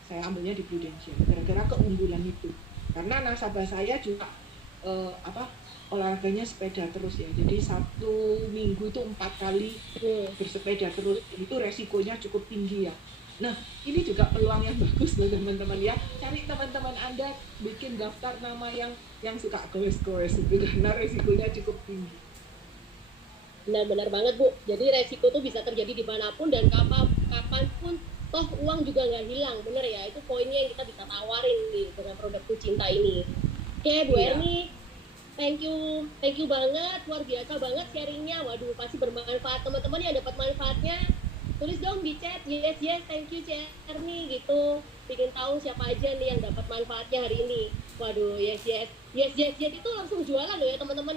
saya ambilnya di Prudential gara-gara keunggulan itu. Karena nasabah saya juga olahraganya sepeda terus ya, jadi 1 minggu itu 4 kali bersepeda terus, itu resikonya cukup tinggi ya. Nah, ini juga peluang yang bagus loh teman-teman ya. Cari teman-teman Anda bikin daftar nama yang suka goes-goes itu karena resikonya cukup tinggi. Benar-benar banget Bu, jadi resiko tuh bisa terjadi dimanapun dan kapanpun, toh uang juga nggak hilang, bener ya, itu poinnya yang kita bisa tawarin nih dengan produk Cinta ini. Oke Bu Erni, thank you banget, luar biasa banget sharingnya. Waduh, pasti bermanfaat. Teman-teman yang dapat manfaatnya, tulis dong di chat, yes, thank you Erni gitu. Bikin tahu siapa aja nih yang dapat manfaatnya hari ini. Waduh, yes itu langsung jualan loh ya teman-teman.